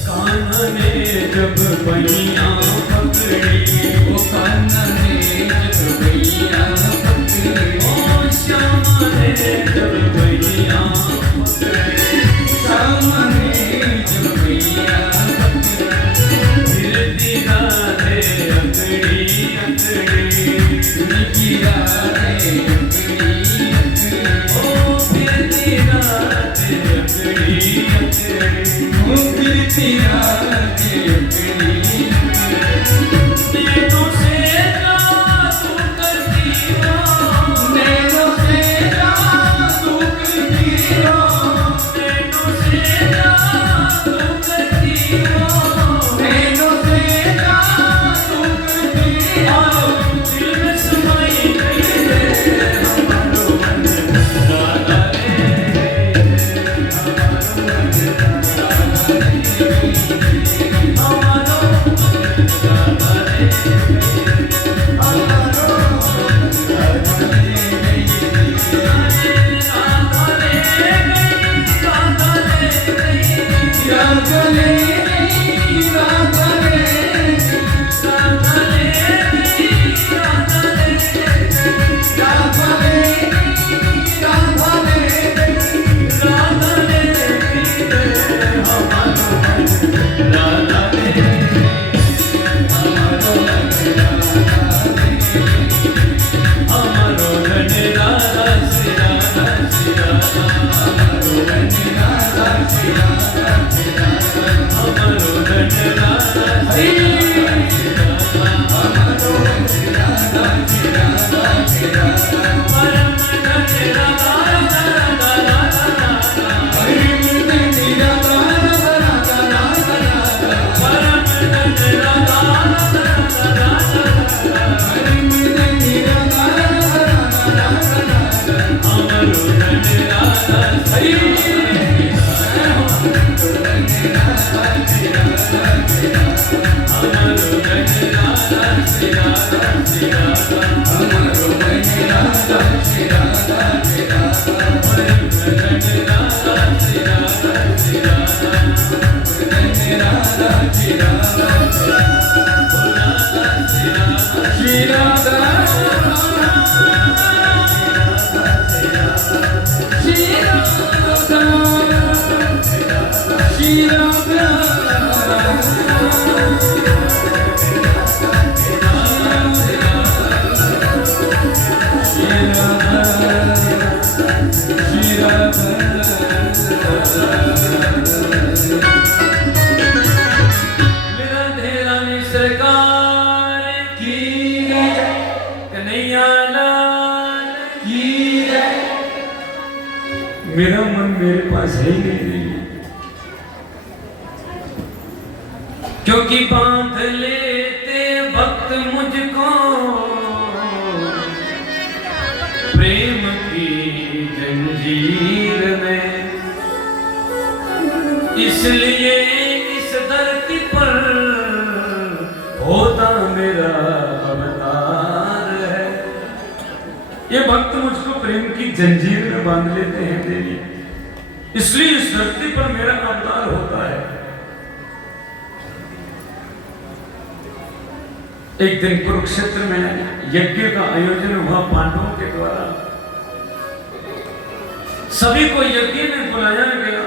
कान्हा ने जब बनिया पकड़ी, वो कान्हा ने जब भैया पकड़े, ओ श्यामा ने जब बनिया पकड़ी, श्यामा ने जब भैया पकड़े, गिरती राधे अकड़ी अकड़ी, उनकी राधे अकड़ी अकड़ी, ओ गिरती राधे अकड़ी अकड़ी, वो गिरती राधे अकड़ी अकड़ी, नैनों से जादू करती हो, नैनों से जादू करती हो, नैनों से जादू मेरा मन मेरे पास है ही नहीं, क्योंकि बांध लेते वक्त मुझको प्रेम की जंजीर में, इसलिए इस धरती पर होता मेरा अवतार है। ये भक्त मुझको प्रेम की जंजीर में बांध लेते हैं देवी, इसलिए इस धरती पर मेरा अवतार होता है। एक दिन कुरुक्षेत्र में यज्ञ का आयोजन हुआ पांडवों के द्वारा, सभी को यज्ञ में बुलाया गया,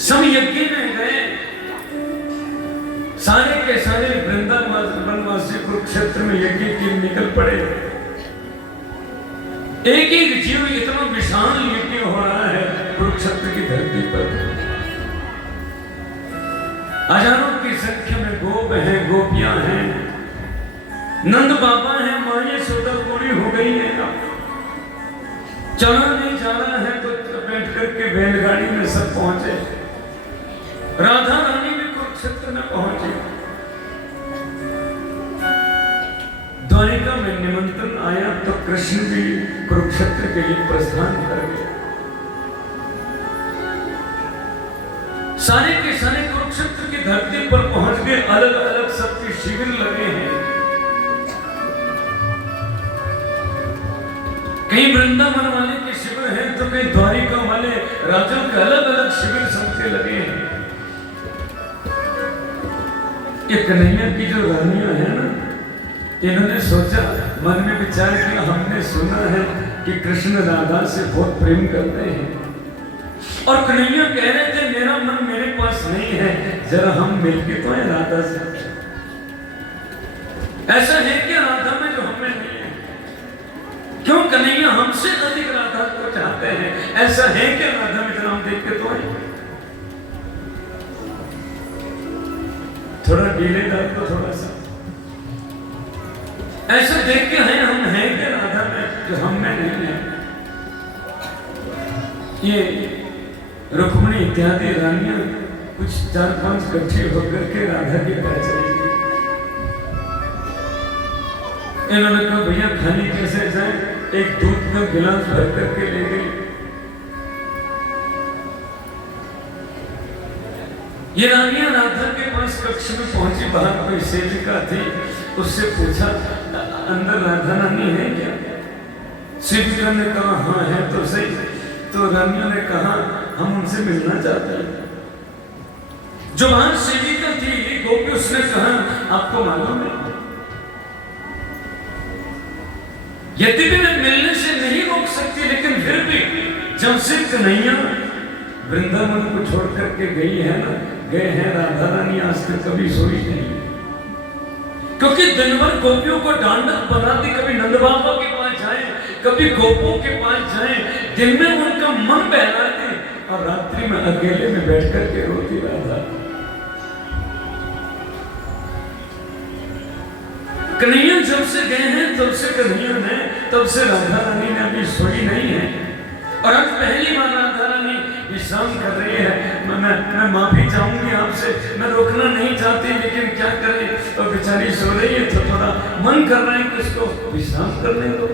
सब यज्ञ में गए, सारे के सारे वृंदावनवासी कुरुक्षेत्र में यज्ञ के निकल पड़े। एक एक जीव इतना विशाल यज्ञ हो रहा है कुरुक्षेत्र की धरती पर, हजारों की संख्या में गोप हैं, गोपियां हैं, नंद बाबा हैं, मां यशोदा पूरी हो गई है। चला नहीं जाना है तो बैठ करके बैलगाड़ी में सब पहुंचे। राधा रानी भी कुरुक्षेत्र में पहुंची। द्वारिका में निमंत्रण आया तो कृष्ण भी कुरुक्षेत्र के लिए प्रस्थान कर गए। सारे के सारे कुरुक्षेत्र की धरती पर पहुंच गए। अलग अलग सबके शिविर लगे हैं, कहीं वृंदावन वाले के शिविर हैं तो कहीं द्वारिका वाले राजा के अलग अलग शिविर सबके लगे हैं। ये कन्हैया की जो रानियां हैं ना, इन्होंने सोचा, मन में विचार किया, हमने सुना है कि कृष्ण राधा से बहुत प्रेम करते हैं, और कन्हैया कह रहे थे मेरा मन मेरे पास नहीं है, जरा हम मिलके तो है राधा से। ऐसा है कि राधा में जो हमें नहीं है, क्यों कन्हैया हमसे अधिक राधा को चाहते हैं? ऐसा है कि राधा में जरा हम देख के तो है। थोड़ा डीले डाल को थोड़ा सा ऐसा देख के हैं, हम हैं कि राधा में जो हम में नहीं है। ये रुक्मिणी इत्यादि रानियां कुछ 4-5 इकट्ठी होकर के राधा के पास चली गई। इन्होंने कहा भैया खाली कैसे जाए, एक दूध का गिलास भर करके ले गई। ये रानियां राधा के पास कक्ष में पहुंची, बाहर कोई सेविका थी, उससे पूछा अंदर राधा रानी है क्या? सेविका ने कहा हाँ है तो सही। तो रानियों ने कहा हम उनसे मिलना चाहते हैं। जो वहां सेविका थी गोपी, उसने कहा आपको मालूम है, यद्यपि मैं मिलने से नहीं रोक सकती, लेकिन फिर भी जब से कन्हैया वृंदावन को छोड़ करके गई है ना, गए हैं, राधा रानी आज तक कभी सोई नहीं, क्योंकि दिन भर गोपियों को डांडक बनाती, कभी नंद बाबा के पास जाए, कभी गोपों के पास जाए, दिन में उनका मन बहलाती और रात्रि में अकेले में बैठ करके रोती राधा। कन्हैया जब से गए हैं तब से कन्हैया ने, तब से राधा रानी ने अभी सोई नहीं है, और आज पहली बार राधा रानी विश्राम कर रही है। मैं माफी चाहूंगी आपसे, मैं रोकना नहीं चाहती, लेकिन क्या करें, तो बेचारी सो रही है तो थोड़ा मन कर रहा है कि उसको विश्राम करने दो।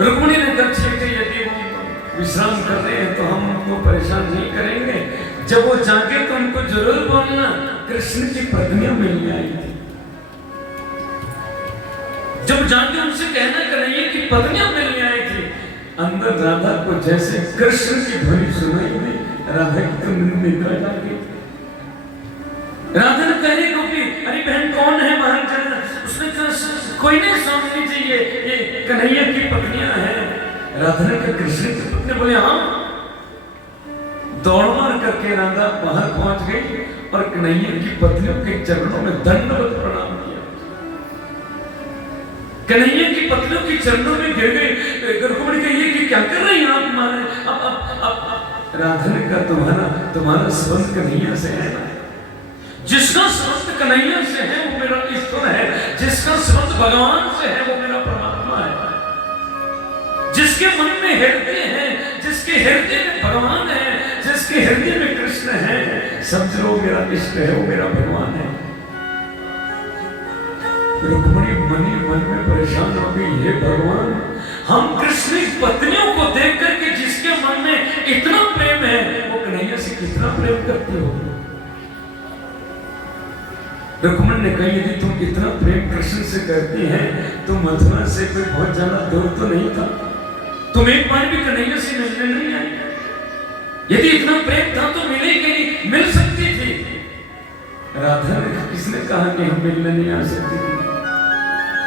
रुक्मिणी ने कहा ठीक है, यदि वो विश्राम कर रहे हैं तो हम उनको परेशान नहीं करेंगे। जब वो जागे तो उनको जरूर बोलना कृष्ण की पत्नियां मिलने आई थी। जब जाके उनसे कहना कन्हैया की पत्नियां मिलने आई थी। अंदर राधा को जैसे कृष्ण की ध्वनि सुनाई दी, राधा की तो निद्रा जागी। राधा ने कह गोपी अरे बहन कौन है बाहर जाना? उसने कहा कोई नहीं, सामने चाहिए, ये कन्हैया की पत्नियां हैं। राधा ने कहा कृष्ण की पत्नी? बोले हाँ। दौड़ मार करके राधा बाहर पहुंच गई और कन्हैया की पत्नियों के चरणों में दंडवत प्रणाम किया। कन्हैया की पत्नियों के चरणों में गिर गए। रुक्मिणी कहिए कि क्या कर रही हैं आप हमारे? अब राधा ने कहा तुम्हारा संबंध कन्हैया से है ना। जिसका संबंध कन्हैया से है वो मेरा ईश्वर है, जिसका संबंध भगवान से है वो मेरा परमात्मा है। जिसके मन में हृदय है, जिसके हृदय में भगवान है, जिसके हृदय में कृष्ण है, समझ लो मेरा इष्ट है, वो मेरा भगवान है। रुक्मिणी मन में परेशान हो गई, हे भगवान, हम कृष्ण की पत्नियों को देख करके जिसके मन में इतना प्रेम है वो कन्हैया से कितना प्रेम करते हो। रुक्मिणी ने कहा यदि तुम इतना प्रेम कृष्ण से करती हैं तो मथुरा से कोई बहुत ज्यादा दूर तो नहीं था, तुम एक बार भी कन्हैया से मिलने नहीं आई। यदि इतना प्रेम था तो मिले कि नहीं, मिल सकती थी। राधा ने किसने कहा कि हम मिलने नहीं आ सकती थी?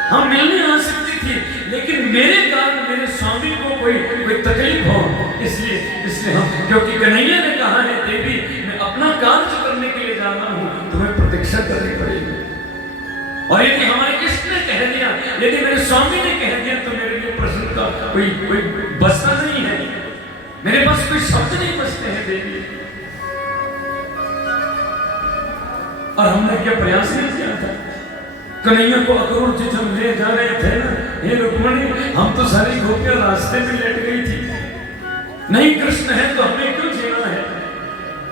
हम मिलने आ सकती थी, लेकिन मेरे कारण मेरे स्वामी को कोई तकलीफ हो, इसलिए हम, क्योंकि कन्हैया ने कहा है देवी मैं अपना कार्य करने के लिए जा रहा हूं, तुम्हें प्रतीक्षा करनी पड़ेगी। और यदि हमारे कृष्ण ने कह दिया, यदि मेरे स्वामी ने कह दिया तो मेरे लिए प्रश्न का कोई बचता नहीं है, मेरे पास कोई शब्द नहीं बचते हैं देवी। और हमने क्या प्रयास नहीं किया था? कन्हैया को अक्रूर जी हम ले जा रहे थे ना, हे रुक्मिणी, हम तो सारी गोपियां रास्ते में लेट गई थी। नहीं कृष्ण है तो हमें क्यों जीना है?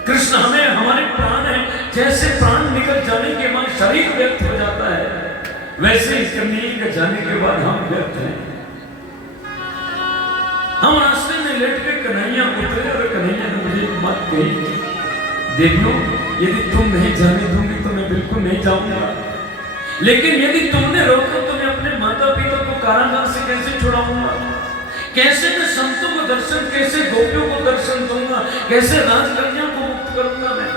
कृष्ण हमें, हमारे प्राण है। जैसे प्राण निकल जाने के बाद शरीर व्यर्थ हो जाता है, वैसे ही कन्हैया के जाने के बाद हम व्यर्थ हैं। हम रास्ते में लेट के कन्हैया उतरे और कन्हैया ने मुझे एक बात कही, देखो यदि तुम नहीं जाने दूंगी तो मैं बिल्कुल नहीं जाऊंगा, लेकिन यदि तुमने रोका तो मैं अपने माता पिता को कारागार से कैसे छुड़ाऊंगा? कैसे मैं संतों को दर्शन, कैसे गोपियों को दर्शन दूंगा, कैसे राजकन्या को मुक्त करूंगा मैं?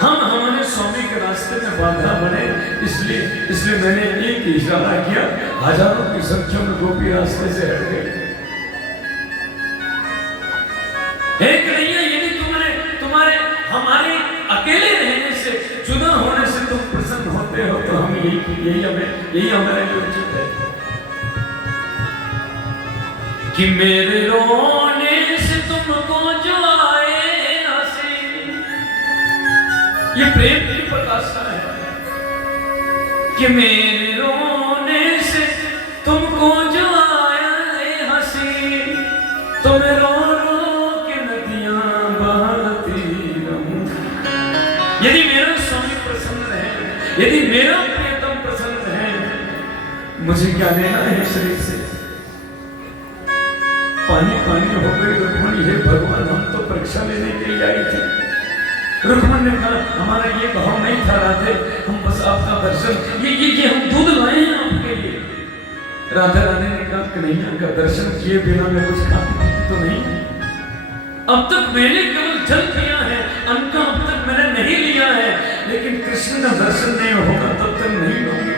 हम हमारे स्वामी के रास्ते में बाधा बने, इसलिए मैंने एक इशारा किया, हजारों की संख्या में गोपी रास्ते से हट गए। एक नहीं है, यदि तुम्हारे हमारे अकेले रहने से, जुदा होने से तुम प्रसन्न होते हो तो हम यही हमारे लिए उचित है कि मेरे रोने से तुमको जो आए हंसी। ये प्रेम की प्रकाशा है कि मेरे रोने से तुमको जो आए हंसी, तुम रो के नदियां बहती रहूं। यदि मेरा स्वामी प्रसन्न है, यदि मेरा प्रियतम प्रसन्न है, मुझे क्या लेना है शरीर से? पानी पानी हो गई रुक्मिणी, हे भगवान हम तो परीक्षा लेने के लिए आई थी। रुक्मिणी ने कहा हमारा ये भाव नहीं था राधे, हम बस आपका दर्शन, ये हम दूध लाए हैं आपके लिए। राधा रानी ने कहा कन्हैया का दर्शन किए बिना मैं कुछ खा तो नहीं, अब तक मैंने केवल जल पिया है, अन्न का अब तक मैंने नहीं लिया है, लेकिन कृष्ण का दर्शन नहीं होगा तब तक नहीं लूंगी।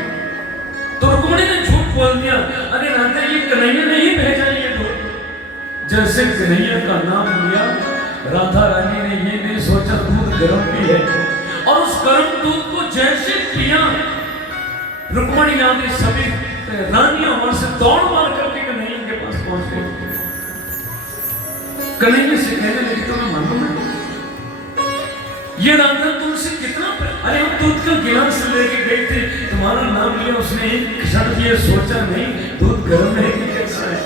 तो रुक्मिणी ने झूठ बोल दिया, अरे राधा ये कन्हैया ने ही भेजा ये दूध। जैसे कन्हैया का नाम लिया, राधा रानी ने ये नहीं सोचा दूध गर्म भी है, और उस गर्म दूध को जैसे पिया, रुक्मिणी आदि सभी रानियां वहां से दौड़ मार करके कन्हैया के पास पहुंच गई। कन्हैया से कहने लगी तुम्हें मालूम है ये राधा तुमसे कितना, अरे हम दूध का गिलास लेके गए थे, तुम्हारा नाम लिया, उसने एक क्षण ये सोचा नहीं दूध गर्म है कि कैसा है,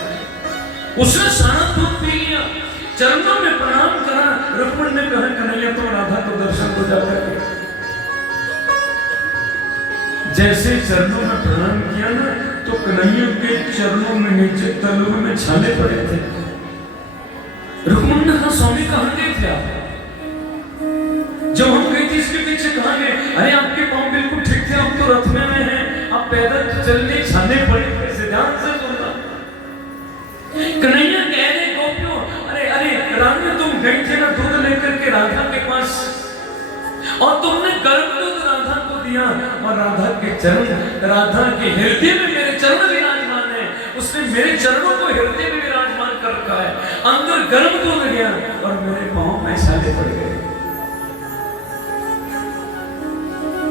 उसने सारा दूध पी लिया, चरणों में प्रणाम करा। रुक्मिणी ने कहा कन्हैया तो राधा को दर्शन को जाकर जैसे चरणों में प्रणाम किया ना, तो कन्हैया के चरणों में नीचे तलुओं में छाले पड़े थे। रुक्मिणी ने कहा स्वामी कहाँ गए थे आप? जब हम गए थे इसके पीछे कहाँ गए? अरे आपके पांव बिल्कुल ठीक थे, हम तो रथ में आए हैं, आप पैदल चलने छाले पड़े कैसे? ध्यान से सुनना। कन्हैया कह रहे गोपियों, अरे रानी तुम गई थे ना दूध लेकर के राधा के पास, और तुमने गर्म दूध राधा को दिया, और राधा के चरण, राधा के हृदय में मेरे चरण विराजमान है, उसने मेरे चरणों को हृदय में विराजमान कर रखा है। अंदर गर्म को लग गया और मेरे पांव में छाले पड़ गए।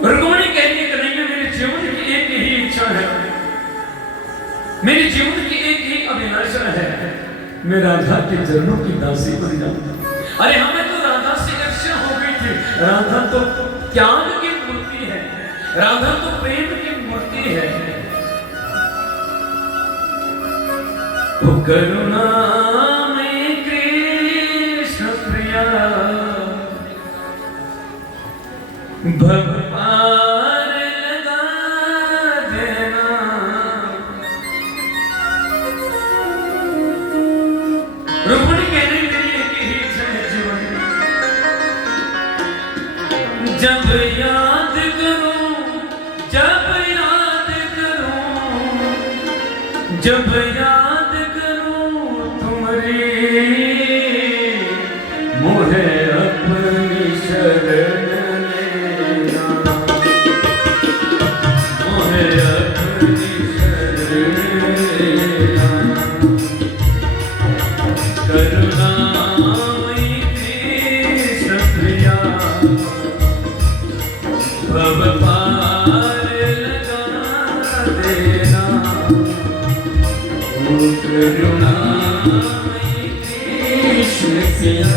रुक्मिणी कहती है नहीं, मेरे जीवन की एक ही इच्छा है, मेरे जीवन की एक ही अभिलाषा है, मैं राधा के चरणों की दासी बन जाऊं। अरे हमें तो राधा से ईर्ष्या हो गई थी। राधा तो त्याग की मूर्ति है, राधा तो प्रेम की मूर्ति है। तो करुणा में कृष्ण प्रिया भव पार लगा देना। रुक्मिणी कहने मेरी एक ही इच्छा है जीवन में, जब याद करूं, जब याद करूं, जब याद करूं तुम्हारी, मोहे अपनी शरण लेना, मोहे अपनी शरण लेना। करुणामयी कृष्ण प्रिया भव पार लगा देना। ओ करुणामयी कृष्ण प्रिया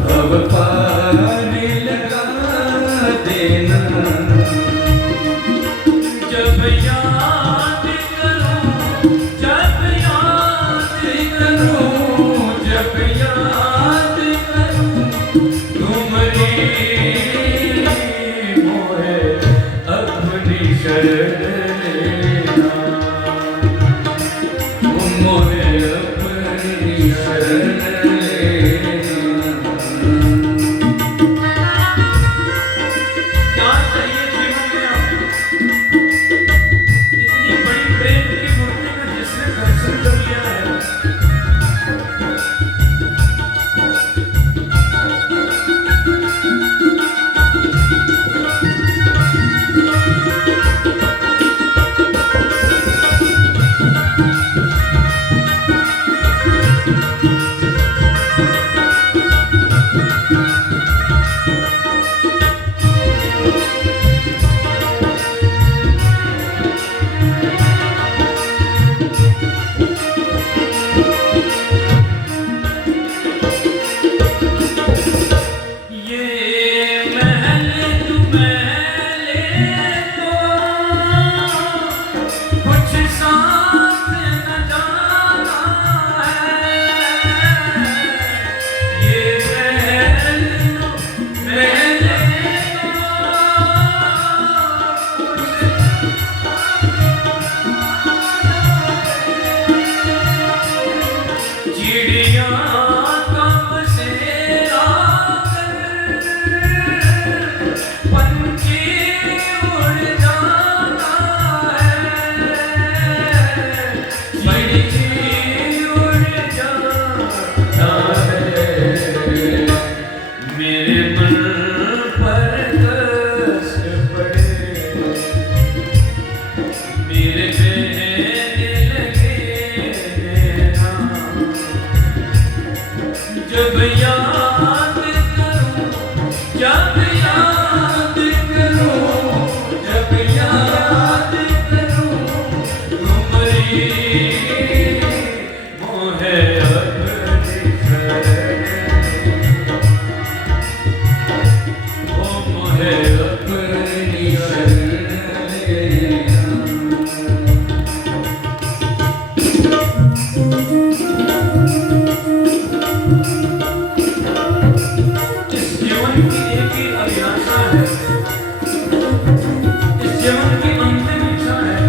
भव पार लगा देना। जब याद करूं, जब याद करूं, जब याद करूं तुम्हारी, मोहे अपनी शरण लेना, मोहे अपनी शरण लेना। क्या चाहिए जीवन में आपको? इतनी बड़ी प्रेम की मूर्ति का जिसने दर्शन कर लिया है, चिड़िया कब से आकर पंछी उड़ जाता है, पंछी उड़ जाता है। मेरे मन पर कष्ट पड़े, मेरे बहने लगे नैना। जब याद करूं, जब याद करूं, जब याद करूं तुम्हारी, मोहे अपनी शरण, ओ मोहे अपनी शरण लेना। इस जीवन की एक ही अभिलाषा है, इस जीवन की अंतिम इच्छा है,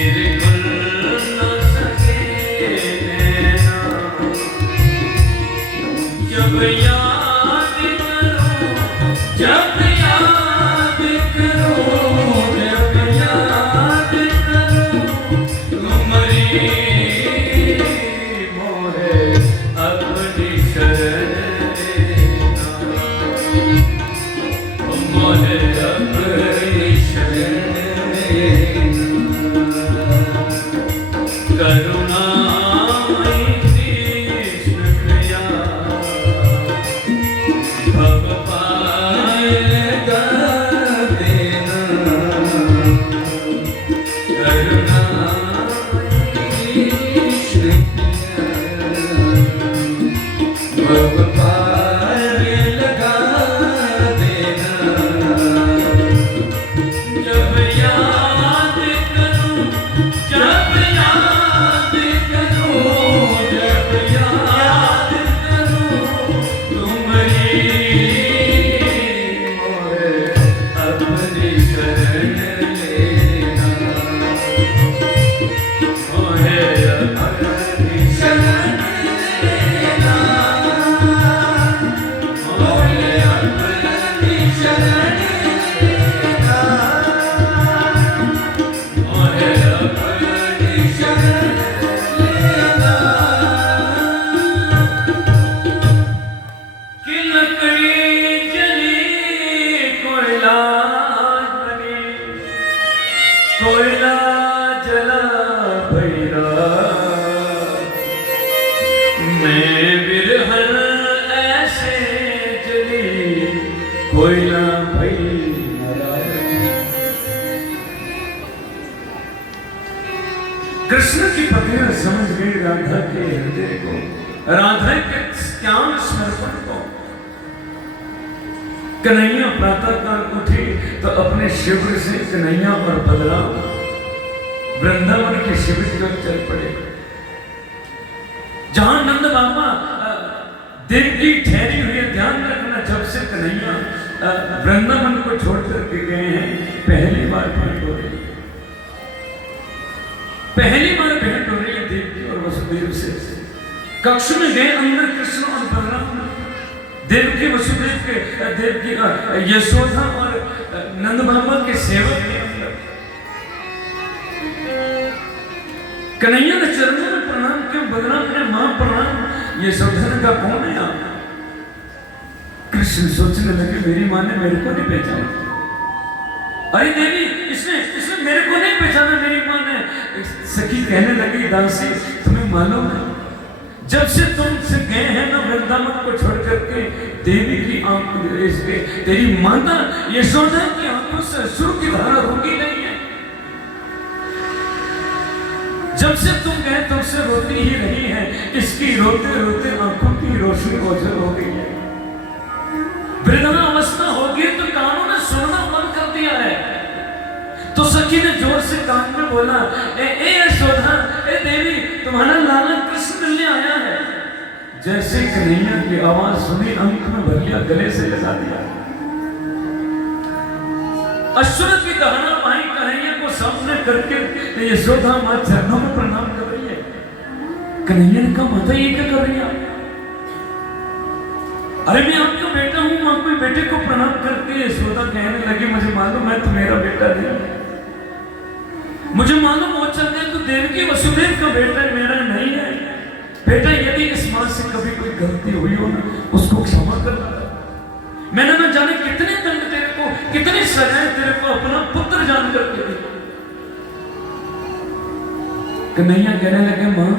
बिल्कुल न सके नैना, जब याद करूं, जब याद करूं, जब याद करूं तुम्हारी मोहे अपनी शरण लेना, मोहे अपनी शरण लेना। करुणामयी कृष्ण प्रिया भव पाए लगा देना, करुणामयी कृष्ण प्रिया भव पाए लगा देना, जब याद करूं, जब याद करूं, जब याद करूं तुम्हारी मोहे अपनी शरण लेना, मोहे अपनी शरण लेना, मोहे अपनी शरण लेना, मोहे अपनी शरण लेना। कि लकड़ी जली कोयला बनी, कोयला जला भैरा, मैं बिरहन ऐसे जली कोयला भई मरा। कृष्ण की पत्नियां समझ गई राधा के हृदय को, राधा के ज्ञान समर्पण को। कन्हैया प्रातःकाल उठी तो अपने शिविर से कन्हैया और बलराम वृंदावन के शिविर की ओर चल पड़े, जहां नंद बाबा देवकी ठहरी हुई है। ध्यान रखना, जब से कन्हैया वृंदावन को छोड़ करके गए हैं, पहली बार भेंट हो रही है, पहली बार भेंट हो रही है देवकी और वसुदेव से। कक्ष में गए अंदर कृष्ण और बलराम, देवकी वसुदेव के, देवकी यशोदा और नंद बाबा के सेवक के अंदर। कन्हैया ने चरणों में प्रणाम किया, बलराम ने मां प्रणाम। यशोदा ने कहा कौन है आप? कृष्ण सोचने लगे मेरी मां ने मेरे को नहीं पहचाना। अरे देवी, इसने मेरे को नहीं पहचाना, मेरी मां ने। सखी कहने लगी दासी तुम्हें मालूम है, जब से तुमसे गए हैं ना वृंदावन को छोड़ करके, देवी की आंखों इसके तेरी माता यशोदा की आंखों से अश्रु की धारा रुकी नहीं है। जब से तुम गए तब से रोती ही रही है, इसकी रोते रोते आंखों की रोशनी ओझल हो गई है। वृद्धावस्था होगी तो कानों ने सुनना बंद कर दिया है। तो सखी ने जोर से कान में बोला, ए यशोदा, ए देवी, तुम्हारा लाला कृष्ण मिलने आया है। जैसे कन्हैया की आवाज सुनी, अंक में भर लिया, गले से लगा दिया। अश्रु की दहना भाई कन्हैया को सामने करके यशोदा मां चरणों में प्रणाम कर रही है। कन्हैया ने कहा माता ये क्या कर रही है? अरे मैं आपका बेटा हूं, मां कोई बेटे को प्रणाम करके। यशोदा कहने लगी मुझे मालूम है तो मेरा बेटा नहीं है, मुझे मालूम हो चल गया तो देवकी वसुदेव का बेटा मेरा नहीं है। बेटा यदि इस मां से कभी कोई गलती हुई हो ना, उसको क्षमा करना। मैंने न जाने कितने दंड तेरे को, कितनी सजाएं तेरे को अपना पुत्र जान करके दी। कन्हैया कहने लगे मां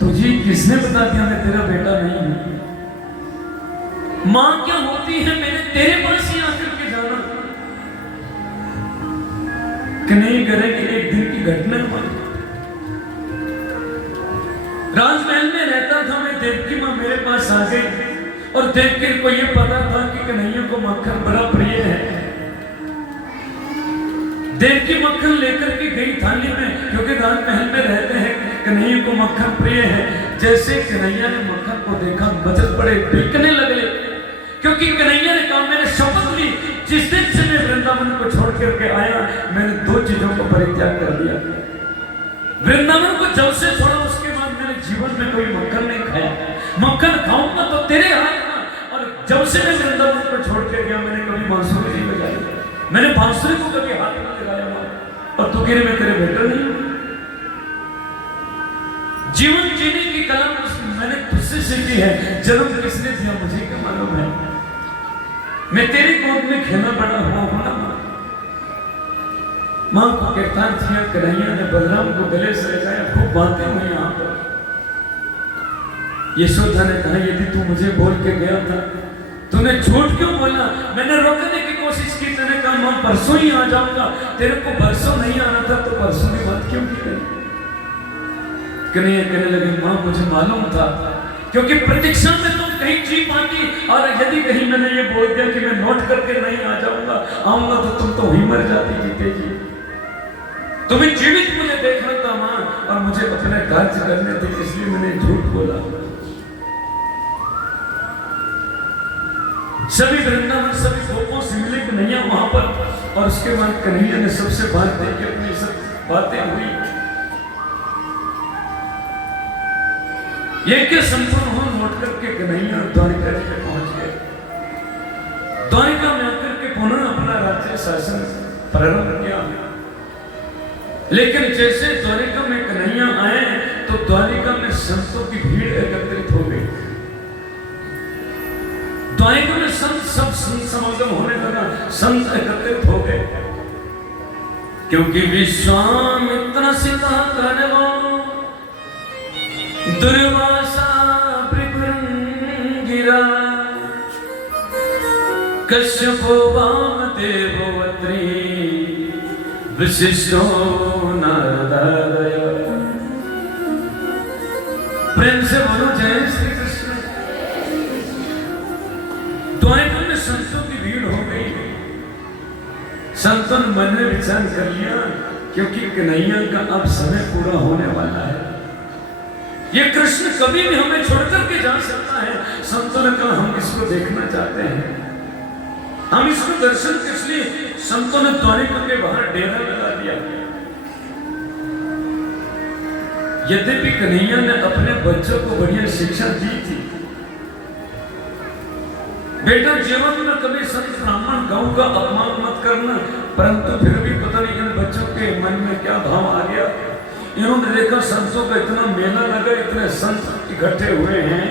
तुझे किसने बता दिया मैं तेरा बेटा नहीं हूं? मां क्या होती है मैंने तेरे पास ही आकर के जाना। कन्हैया करेंगे एक दिन की घटना हुई। राजमहल में रहता था मैं, देवकी मां मेरे पास आ गई और देवकी को यह पता था कि कन्हैया को मक्खन बड़ा प्रिय है। देवकी मक्खन लेकर के गई थाली में, क्योंकि राजमहल में रहते हैं, कन्हैया को मक्खन प्रिय है। जैसे कन्हैया ने मक्खन को देखा बचत पड़े, बिकने लगे, क्योंकि कन्हैया ने कहा मैंने शपथ ली जिस दिन से मैं वृंदावन को छोड़ करके आया मैंने दो चीजों को परित्याग कर दिया। वृंदावन को जब से छोड़ा उसके बाद मैंने जीवन में कभी मक्खन नहीं खाया। मक्खन खाऊंगा तो तेरे हाथ का। और जब से मैं वृंदावन को छोड़ के गया मैंने कभी बांसुरी नहीं बजाई, मैंने बांसुरी को कभी हाथ नहीं लगाया। और तू कह रहे मैं तेरे बेटा नहीं। जीवन जीने की कला मैंने तुझसे सीखी है। जन्म किसने दिया मुझे क्या मालूम है। मैं तेरी गोद में खेला बड़ा हुआ हूं ना। मां को कीर्तन किया, कन्हैया ने बलराम को गले से लगाया, खूब बातें हुई यहाँ पर। यशोदा ने कहा यदि तू मुझे बोल के गया था तूने झूठ क्यों बोला। मैंने रोकने की कोशिश की, तूने कहा मां परसों ही आ जाऊंगा। तेरे को परसों नहीं आना था तो परसों की बात क्यों की गई। कन्हैया कहने लगे मां मुझे मालूम था, क्योंकि प्रतीक्षा में तुम कहीं जी पाती। और यदि कहीं मैंने ये बोल दिया कि मैं नोट करके नहीं आ जाऊंगा आऊंगा तो तुम तो वहीं मर जाती जीते जी। तुम्हें जीवित मुझे देखना था मां, और मुझे अपने कार्य करने थे, इसलिए मैंने झूठ बोला। सभी वृंदावन सभी गोपों से मिले कन्हैया वहां पर। और उसके बाद कन्हैया ने सबसे बात देखी, अपनी सब बातें हुई। ये क्या संपूर्ण हो नोट करके कन्हैया द्वारिका जी में पहुंच गए। द्वारिका में आकर के पुनः अपना राज्य शासन प्रारंभ किया। लेकिन जैसे द्वारिका में कन्हैया आए तो द्वारिका में संतों की भीड़ एकत्रित हो गई। द्वारिका में संत सब समागम होने लगा, संत एकत्रित हो गए। क्योंकि विश्वामित्र सीता करवा दुर्वासा भृगुरंगिरा कश्यपो वामदेवो अत्रि वशिष्ठो नारदादय। प्रेम से बोलो जय श्री कृष्ण। द्वारिका में संतों की भीड़ हो गई। संतों ने मन में विचार कर लिया क्योंकि कन्हैया का अब समय पूरा होने वाला है। ये कृष्ण कभी भी हमें छोड़कर के जा सकता है। संतों ने कहा हम इसको देखना चाहते हैं, हम इसको दर्शन के लिए संतों ने द्वारिका के बाहर डेरा लगा दिया। यद्यपि कन्हैया ने अपने बच्चों को बढ़िया शिक्षा दी थी, बेटा जीवन में कभी संत ब्राह्मण गौ का अपमान मत करना, परंतु फिर भी पता नहीं इन बच्चों के मन में क्या भाव आ गया। इन्होंने देखा संतों का इतना मेला लगा, इतने संत इकट्ठे हुए हैं।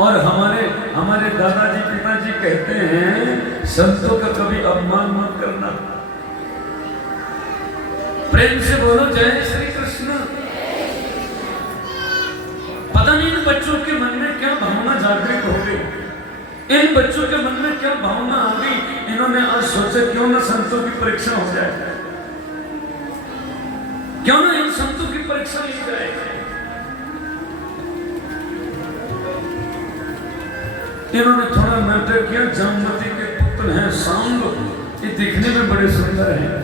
और हमारे दादाजी पिताजी कहते हैं संतों का कभी अपमान मत करना। प्रेम से बोलो जय श्री कृष्ण। पता नहीं इन बच्चों के मन में क्या भावना जागृत हो गई, इन बच्चों के मन में क्या भावना आ गई। इन्होंने आज सोचा क्यों ना संतों की परीक्षा हो जाए, क्यों ना इन संतों की परीक्षा ली जाए। इन्होंने थोड़ा नाटक किया। जामवती के पुत्र हैं सांब, ये दिखने में बड़े सुंदर हैं,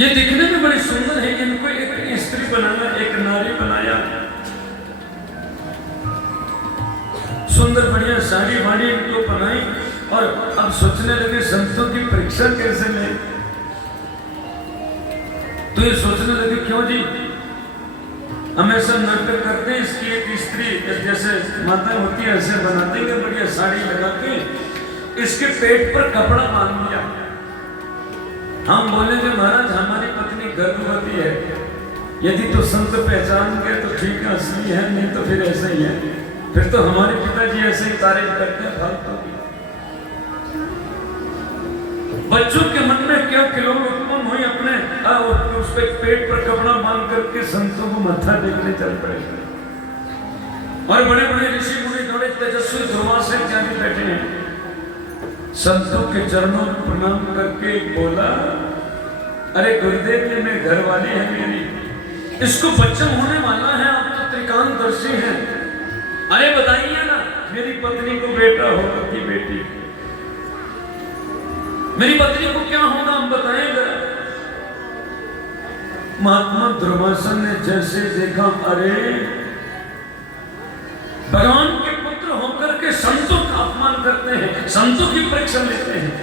ये दिखने में बड़े सुंदर हैं। इनको एक स्त्री बनाया, एक नारी बनाया, सुंदर बढ़िया साड़ी वाड़ी इनको बनाई। और अब सोचने लगे संतों की परीक्षा कैसे लें। तो ये सोचने लगे क्यों जी हमेशा नाटक करते हैं। इसकी एक स्त्री जैसे माता होती है ऐसे बना देंगे, बढ़िया साड़ी लगा के इसके पेट पर कपड़ा बांध दिया। हम बोलेंगे महाराज हमारी पत्नी गर्भवती है, यदि तो संत पहचान गए तो ठीक है असली है, नहीं तो फिर ऐसे ही है। फिर तो हमारे पिताजी ऐसे ही तारीफ करते हैं फालतू की। बच्चों के मन में क्या किलोड़ उत्पन्न हुई, अपने उस पे पेट पर कपड़ा बांध करके संतों को मत्था देखने चल पड़े। और बड़े बड़े ऋषि मुनि थोड़े तेजस्वी दुर्वासा इत्यादि बैठे हैं। संतों के चरणों में प्रणाम करके बोला अरे गुरुदेव ये मैं घर वाली है मेरी, इसको बच्चा होने वाला है, आप तो त्रिकालदर्शी हैं। अरे बताइए ना मेरी पत्नी को बेटा होगा कि बेटी, मेरी पत्नी को क्या होगा हम बताएंगे। महात्मा दुर्वासा ने जैसे देखा अरे भगवान के पुत्र होकर के संतों का अपमान करते हैं, संतों की परीक्षा लेते हैं।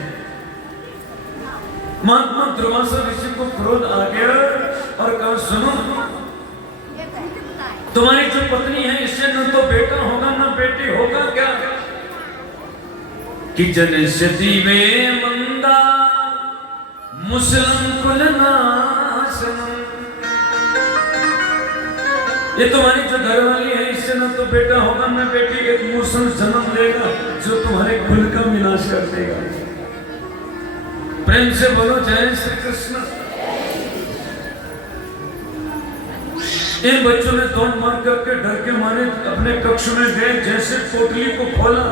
महात्मा दुर्वासा ऋषि को क्रोध आ गया और कहा सुनो, तुम्हारी जो पत्नी है इससे न तो बेटा होगा न बेटी होगा क्या? कि जनश्यति वे मंदा मुस्लिम कुलनाशनम, ये तुम्हारी जो घरवाली है इससे न तो बेटा होगा न बेटी, एक मुस्लिम जन्म लेगा जो तुम्हारे कुल का विनाश कर देगा। प्रेम से बोलो जय श्री कृष्ण। इन बच्चों ने दौड़ मार करके डर के मारे अपने कक्ष में गए। जैसे पोटली को खोला,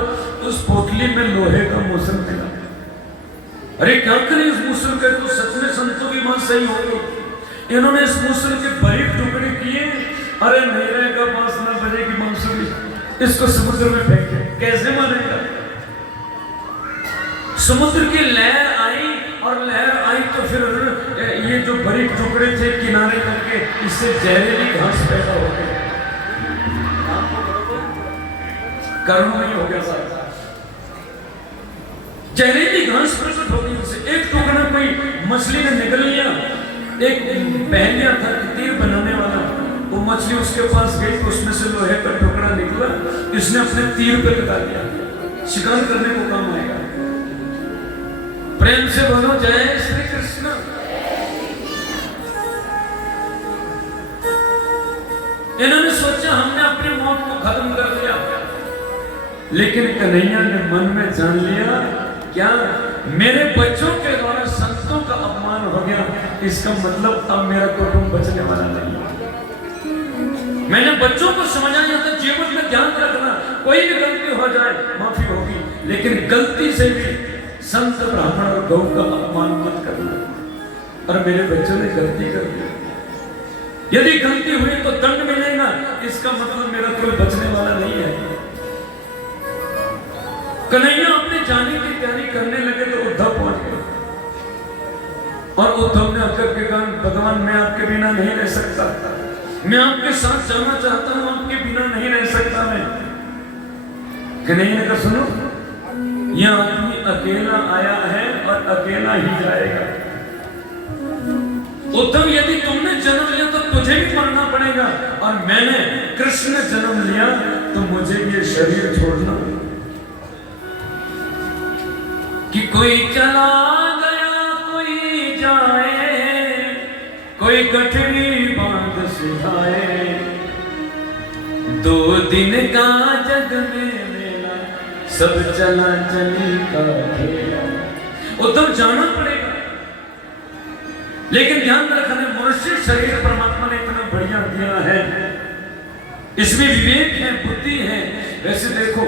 उस पोटली में लोहे का मूसल मिला। अरे क्या करें इस मूसल के, तो सच में संतों की बात सही हो गई। इन्होंने इस मूसल के बारीक टुकड़े किए। अरे नहीं रहेगा, बांस ना बजेगी बांसुरी, इसको समुद्र में फेंके। कैसे मानेगा? समुद्र की लहर आई, और लहर आई तो फिर ये जो बारीक टुकड़े थे किनारे करके इससे जहरीली घास पैदा हो गई। कर्म नहीं हो गया साथ, जहरीली घास प्रकट हो गई उससे। एक टुकड़ा कोई मछली ने निकल लिया, एक पहनिया था तीर बनाने वाला, वो मछली उसके पास गई तो उसमें से लोहे का टुकड़ा निकला, इसने अपने तीर पे लगा दिया। शिकार करने को काम आएगा। प्रेम से बोलो जय श्री कृष्ण। इन्होंने सोचा हमने अपनी मौत को खत्म कर दिया, लेकिन कन्हैया ने मन में जान लिया क्या मेरे बच्चों के द्वारा संतों का अपमान हो गया, इसका मतलब अब मेरा कुटुंब बचने वाला नहीं है। मैंने बच्चों को समझाया था जीवन में ध्यान रखना, कोई भी गलती हो जाए माफी होगी, लेकिन गलती से भी संत ब्राह्मण और गौ का अपमान मत करना। और मेरे बच्चों ने गलती कर दी, यदि गलती हुई तो दंड मिलेगा, इसका मतलब मेरा कोई बचने वाला नहीं है। कन्हैया अपने जाने की तैयारी करने लगे तो उद्धव पहुंच गए, और उद्धव ने आकर के कहा भगवान मैं आपके बिना नहीं रह सकता, मैं आपके साथ जाना चाहता हूं, आपके बिना नहीं रह सकता मैं। कन्हैया ने कहा सुनो, यह आदमी अकेला आया है और अकेला ही जाएगा। उद्धव यदि तुमने जन्म लिया तो तुझे भी मरना पड़ेगा, और मैंने कृष्ण ने जन्म लिया तो मुझे ये शरीर छोड़ना। कि कोई चला गया कोई जाए, कोई गठरी बांध सिधाए, 2 दिन का जग में मेला, सब चला चली का खेला। उद्धव जाना पड़ेगा, लेकिन ध्यान रखना मनुष्य शरीर परमात्मा ने इतना बढ़िया दिया है, इसमें विवेक है, बुद्धि है। वैसे देखो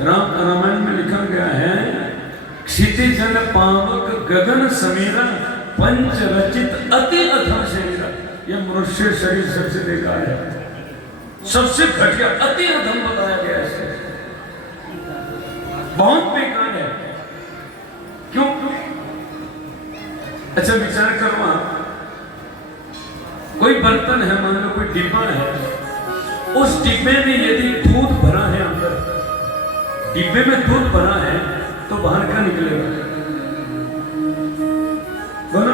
रामायण में लिखा गया है क्षितिज जल पावक गगन समीरा पंच रचित अति अधम शरीर। यह मनुष्य शरीर सबसे बेकार है, सबसे घटिया, अति अधम बताया गया है, बहुत बेकार है। क्यों? अच्छा विचार करो आप, कोई बर्तन है, मान लो कोई डिब्बा है, उस डिब्बे में यदि दूध भरा है, अंदर डिब्बे में दूध भरा है तो बाहर क्या निकलेगा? बोलो,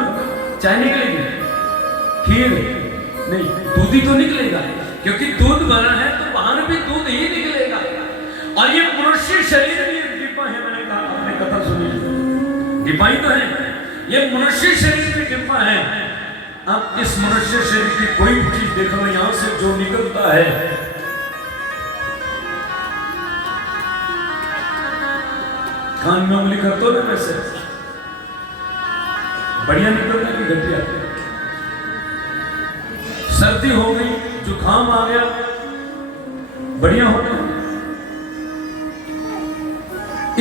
चाय निकलेगी? खीर नहीं, दूध ही तो निकलेगा, क्योंकि दूध भरा है तो बाहर भी दूध ही निकलेगा। और ये मनुष्य शरीर भी एक डिब्बा है, मैंने कहा, आपने कथा सुनी, डिब्बा ही तो है, ये मनुष्य शरीर भी डिब्बा है। अब इस मनुष्य शरीर की कोई भी चीज देखो, यहां से जो निकलता है कान में उंगली कर दो ना, वैसे बढ़िया निकलता है कि घटिया? सर्दी हो गई, जुकाम आ गया, बढ़िया हो गया,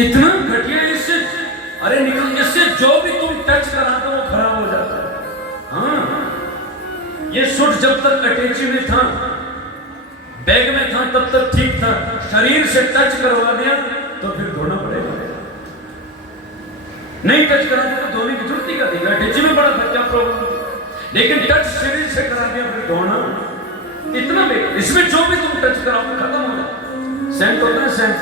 इतना घटिया इससे, अरे निकल, इससे जो भी तुम टच करा दो वो खराब हो जाता है। हाँ, ये सूट जब तक अटैची में था, बैग में था, तब तक ठीक था, शरीर से टच करवा दिया तो फिर धोना पड़ेगा। नहीं टच करा दिया तो धोने की जरूरत नहीं करती, अटैची में बड़ा था क्या प्रॉब्लम, लेकिन टच शरीर से करा दिया फिर धोना इतना बेकार। इसमें जो भी तुम टच कराओ खत्म हो जाए। सेंट होता है, सेंट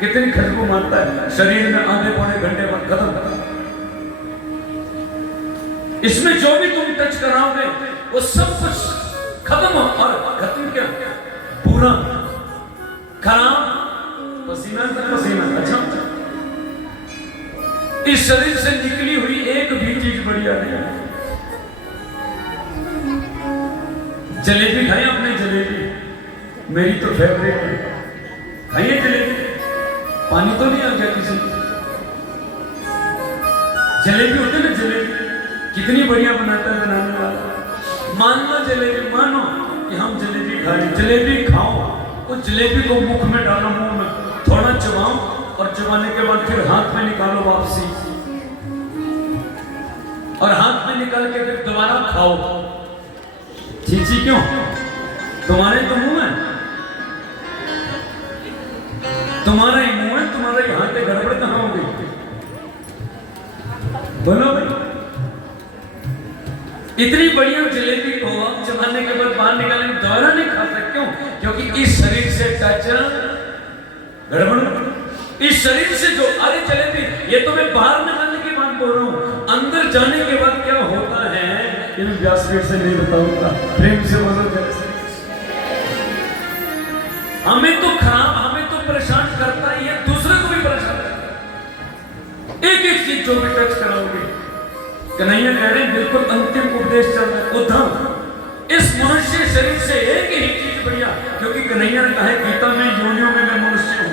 कितनी खुशबू मारता है, शरीर में आधे पौने घंटे बाद खत्म। इसमें जो भी तुम टच कराओगे वो सब कुछ खत्म हो। और खत्म क्या, पूरा खराब, पसीना तक पसीना। अच्छा, इस शरीर से निकली हुई एक भी चीज बढ़िया नहीं है। जलेबी खाई आपने? जलेबी मेरी तो फेवरेट है, खाइए जलेबी। पानी तो नहीं आ गया किसी? जलेबी होती है ना, जलेबी कितनी बढ़िया बनाता है बनाने वाला। मान लो जलेबी, मानो कि हम जलेबी खा रहे, जलेबी खाओ, उस जलेबी को मुख में डालो, मुंह में थोड़ा चबाओ और चबाने के बाद फिर हाथ में निकालो वापसी, और हाथ में निकाल के फिर दोबारा खाओ। चीची क्यों? तुम्हारे तो मुंह है, तुम्हारा ही मुंह है, तुम्हारा ही हाथ है, गड़बड़ कहां हो गई? बोलो भाई। इतनी बढ़िया जलेबी को आप चबाने के बाद बाहर निकालने दोबारा नहीं खा सकते। क्यों? क्योंकि इस शरीर से टच गड़बड़। इस शरीर से जो, अरे जलेबी ये तो मैं बाहर निकालने की बात बोल रहा हूं, अंदर जाने के बाद क्या होता है ये मैं व्यासपीठ से नहीं बताऊंगा। प्रेम से बोलो जैसे। हमें तो खराब, हमें तो परेशान करता ही है, दूसरे को भी परेशान करता है। एक एक चीज जो भी टच कराओगे, कन्हैया कह रहे हैं बिल्कुल अंतिम उपदेश चल रहा है। उद्धव, इस मनुष्य शरीर से एक ही चीज बढ़िया, क्योंकि कन्हैया ने कहा है गीता में, योनियों में मैं मनुष्य हूं।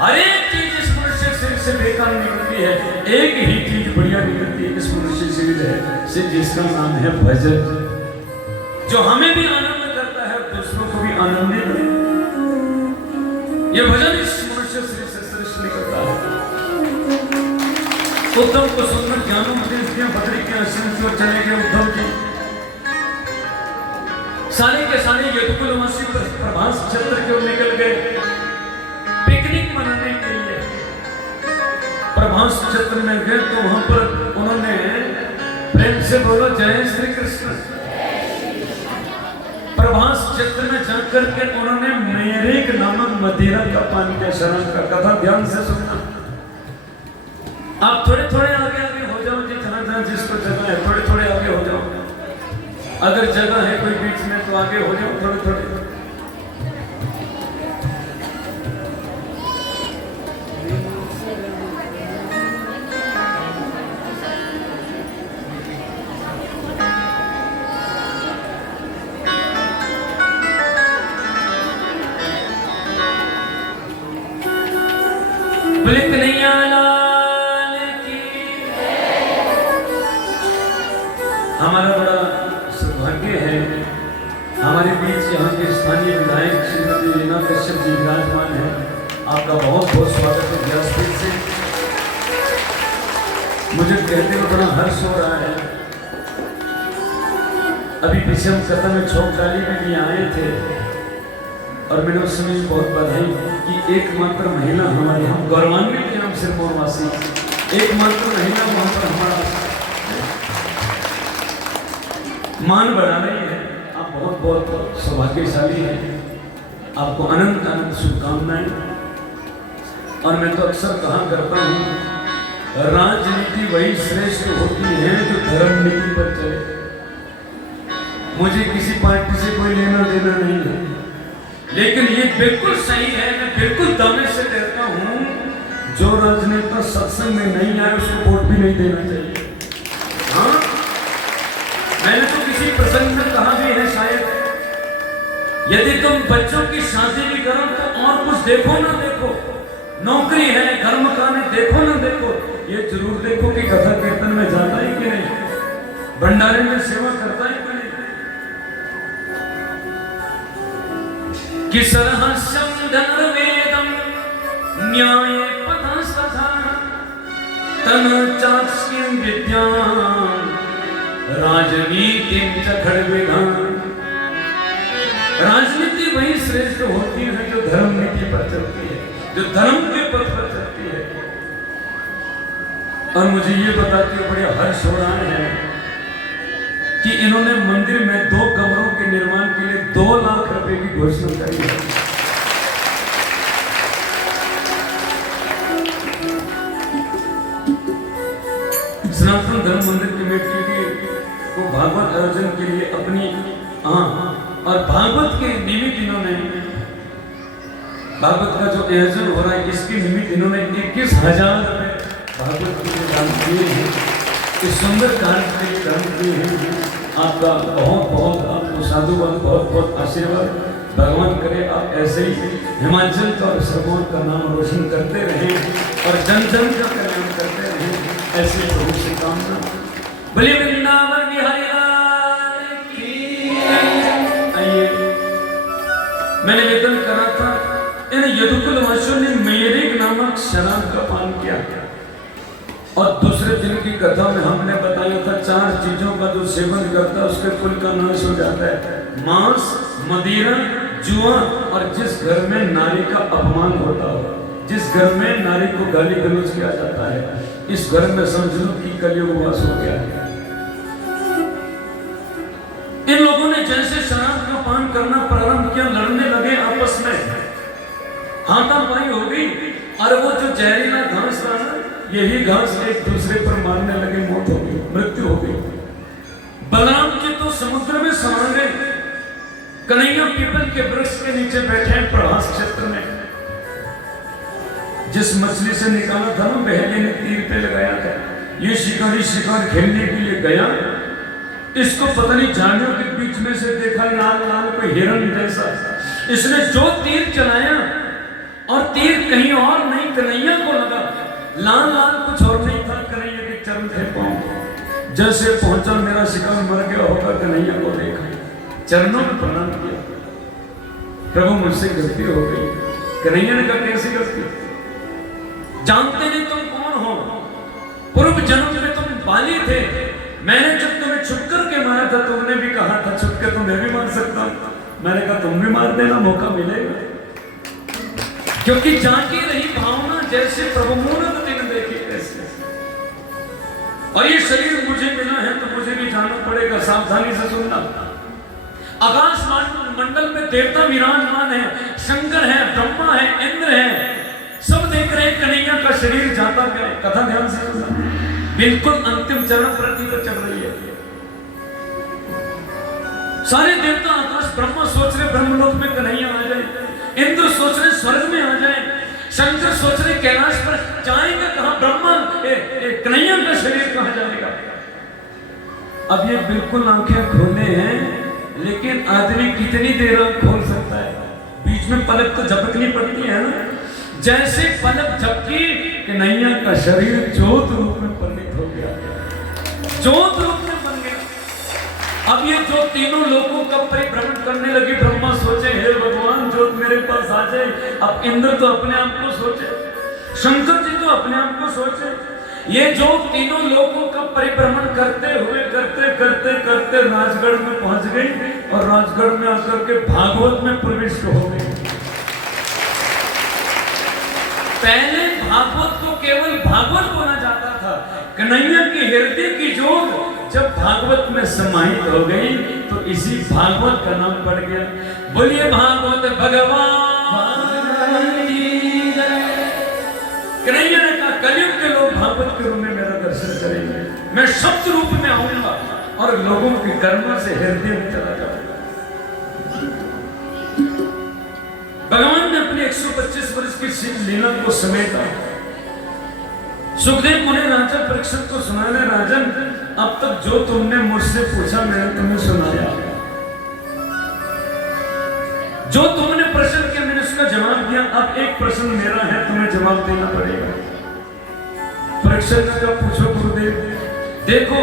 हर एक चीज इस मनुष्य शरीर से बेकार निकलती है, एक ही चीज बढ़िया निकलती है इस मनुष्य शरीर से, जिसका नाम है भजन, जो हमें भी आनंद करता है और दूसरों को भी आनंदित। ये भजन इस मनुष्य शरीर से श्रेष्ठ निकलता है। उद्धव को सुंदर ज्ञानों उपदेश दिया, बद्री के आश्रम की ओर चले गए उद्धव जी। सारे के सारे यदुकुलवासी प्रभास क्षेत्र की ओर निकल गए पिकनिक मनाने के लिए। प्रभास क्षेत्र में गए तो वहां पर उन्होंने, प्रेम से बोलो जय श्री कृष्ण। प्रभास क्षेत्र में जाकर के उन्होंने मेरेक नामक मदिरा का पान किया, शरण का। कथा ध्यान से सुनना। आप थोड़े थोड़े आगे आगे हो जाओ जी, जहां जहां जिसको जगह है थोड़े थोड़े आगे हो जाओ। अगर जगह है कोई बीच में तो आगे हो जाओ थोड़े थोड़े। कन्हैया लाल की। हमारा बड़ा सौभाग्य है, हमारे बीच यहाँ के स्थानीय विधायक श्रीमती रीना कश्यप जी विराजमान है। आपका बहुत बहुत स्वागत है व्यासपीठ से। मुझे कहते हुए बड़ा हर्ष हो रहा है। अभी पीछे हम कथा में छोक डाली में भी आए थे और मैंने उस समय बहुत बधाई कि एकमात्र महिला हमारी, हम गौरवान्वित हैं, हम सिरमौरवासी एकमात्र महिला वहां पर हमारा मान बढ़ा रही है। आप बहुत बहुत सौभाग्यशाली हैं, आपको अनंत अनंत शुभकामनाएं। और मैं तो अक्सर कहा करता हूं, राजनीति वही श्रेष्ठ होती है जो धर्म नीति पर चले। मुझे किसी पार्टी से कोई लेना देना नहीं है, लेकिन ये बिल्कुल सही है, मैं बिल्कुल दावे से कहता हूं, जो राजनेता सत्संग में नहीं आए उसको वोट भी नहीं देना चाहिए। हाँ, मैंने तो किसी प्रसंग में कहा भी है शायद, यदि तुम बच्चों की शादी भी करो तो और कुछ देखो ना देखो, नौकरी है, घर मकान है, देखो ना देखो, ये जरूर देखो कि कथा कीर्तन में जाता है कि नहीं, भंडारे में सेवा करता है कि नहीं। कि सरहस्यं धनुर्वेदं न्याय पथस्तथा तनुचास्यं विद्यां राजनीतिं च खड्विधां। राजनीति वही श्रेष्ठ होती है जो धर्म नीति पर चलती है, जो धर्म के पथ पर चलती है। और मुझे ये बताते हुए बड़ा हर्ष हो रहा है कि इन्होंने मंदिर में 2 कमरों के निर्माण के लिए 2 लाख रुपए की घोषणा करी है। सनातन धर्म मंदिर कमेटी की वो भागवत आयोजन के लिए अपनी और भागवत के निमित्त इन्होंने भागवत का जो आयोजन हो रहा है इसके निमित्त इन्होंने 21,000 रुपए भागवत के लिए दान किए हैं। इस सुंदर कार्य के लिए दान किए हैं। आपका बहुत बहुत आपको साधुवाद, बहुत बहुत आशीर्वाद। भगवान करे आप ऐसे ही हिमाचल का और सरमौर का नाम रोशन करते रहें और जन जन का कल्याण करते रहें। ऐसे प्रभु से कामना। बोलिए वृंदावन बिहारी लाल की। आइए, मैंने वेदन करा था इन यदुकुल वंशों ने मेरिक नामक शराब का पान किया और दूसरे दिन की कथा में हमने बताया था 4 चीजों का जो सेवन करता है उसके कुल का नाश हो जाता है। मांस, मदिरा, जुआ और जिस घर में नारी का अपमान होता हो, जिस घर में नारी को गाली गलौज किया जाता है, इस घर में समझ लो कि कलयुग वास हो गया है। इन लोगों ने जैसे शराब का पान करना प्रारंभ किया, लड़ने लगे आपस में, हाथापाई हो गई और वो जो जहरीला घास था ना, यही घास एक दूसरे पर मारने लगे, मौत हो गई, मृत्यु हो गई। बलराम जी तो समुद्र में समा गए। कन्हैया पीपल के वृक्ष के नीचे बैठे हैं प्रभास क्षेत्र में। जिस मछली से निकाला था ना, बहेलिए ने तीर पे लगाया था। ये शिकारी शिकार खेलने के लिए गया, इसको पता नहीं झाड़ियों के बीच में से देखा लाल लाल कोई हिरण जैसा। इसने जो तीर चलाया और तीर कहीं और नहीं, कन्हैया को लगा। लाल लाल कुछ और नहीं था, कन्हैया के चरण थे पांव। जैसे पहुंचा मेरा शिकार मर गया होगा, कन्हैया को देखा, चरणों में प्रणाम किया। प्रभु मुझसे गलती हो गई। कन्हैया ने कहा कैसी गलती? जानते नहीं तुम कौन हो? पूर्व जन्म में तुम बाली थे। मैंने जब तुम्हें छुप करके मारा था, तुमने भी कहा था छुप के तुम्हें भी मार सकता हूं। मैंने कहा तुम भी मार देना, मौका मिलेगा। क्योंकि जागी रही भावना जैसे प्रभु मूर्त दिन देखी कैसे। और ये शरीर मुझे मिला है तो मुझे भी जाना पड़ेगा, सावधानी से सुनना। आकाश मंडल में देवता विराजमान है, शंकर है, ब्रह्मा है, इंद्र है, सब देख रहे हैं कन्हैया का शरीर जाता गया। कथा ध्यान से सुनना, बिल्कुल अंतिम चरण प्रति पर चल रही है। सारे देवता आकाश, ब्रह्मा सोच रहे ब्रह्मलोक में कन्हैया आ जाए, इंद्र सोच रहे स्वर्ग में आ जाए, शंकर सोच रहे कैलाश पर जाएंगे कहां, ब्रह्मा कन्हैया का शरीर कहां जाएगा। अब ये बिल्कुल आंखें खोले हैं, लेकिन आदमी कितनी देर खोल सकता है? बीच में पलक तो झपकनी पड़ती है ना। जैसे पलक झपकी, कन्हैया का शरीर ज्योत रूप में परिणित हो गया, ज्योत रूप में बन गया। अब ये जो तीनों लोगों का परिभ्रमण करने लगी। ब्रह्मा सोचे हे भगवान ज्योत मेरे पास आ जाए। अब इंद्र तो अपने आप को सोचे, शंकर जी तो अपने आप को सोचे। ये जो तीनों लोगों का परिभ्रमण करते हुए करते करते करते राजगढ़ में पहुंच गई और राजगढ़ में आकर के भागवत में प्रविष्ट हो गई। पहले भागवत को केवल भागवत बोला जाता था। कन्हैया की हृदय की ज्योत जब भागवत में समाहित हो गई तो इसी भागवत का नाम पड़ गया। बोलिए भागवत भगवान की जय। कन्हैया ने कहा कलयुग के लोग भागवत के रूप में मेरा दर्शन करेंगे, मैं शब्द रूप में आऊंगा और लोगों के कर्मों से हृदय में चला जाऊंगा। भगवान ने अपने 125 वर्ष की शिव लीला को समेटा। सुखदेव मुनि राजा परीक्षित को सुनाने, राजन अब तक जो तुमने मुझसे पूछा मैंने तुम्हें सुनाया, जो तुमने प्रश्न किया मैंने उसका जवाब दिया। अब एक प्रश्न मेरा है, तुम्हें जवाब देना पड़ेगा। परीक्षित ने कहा पूछो गुरुदेव। देखो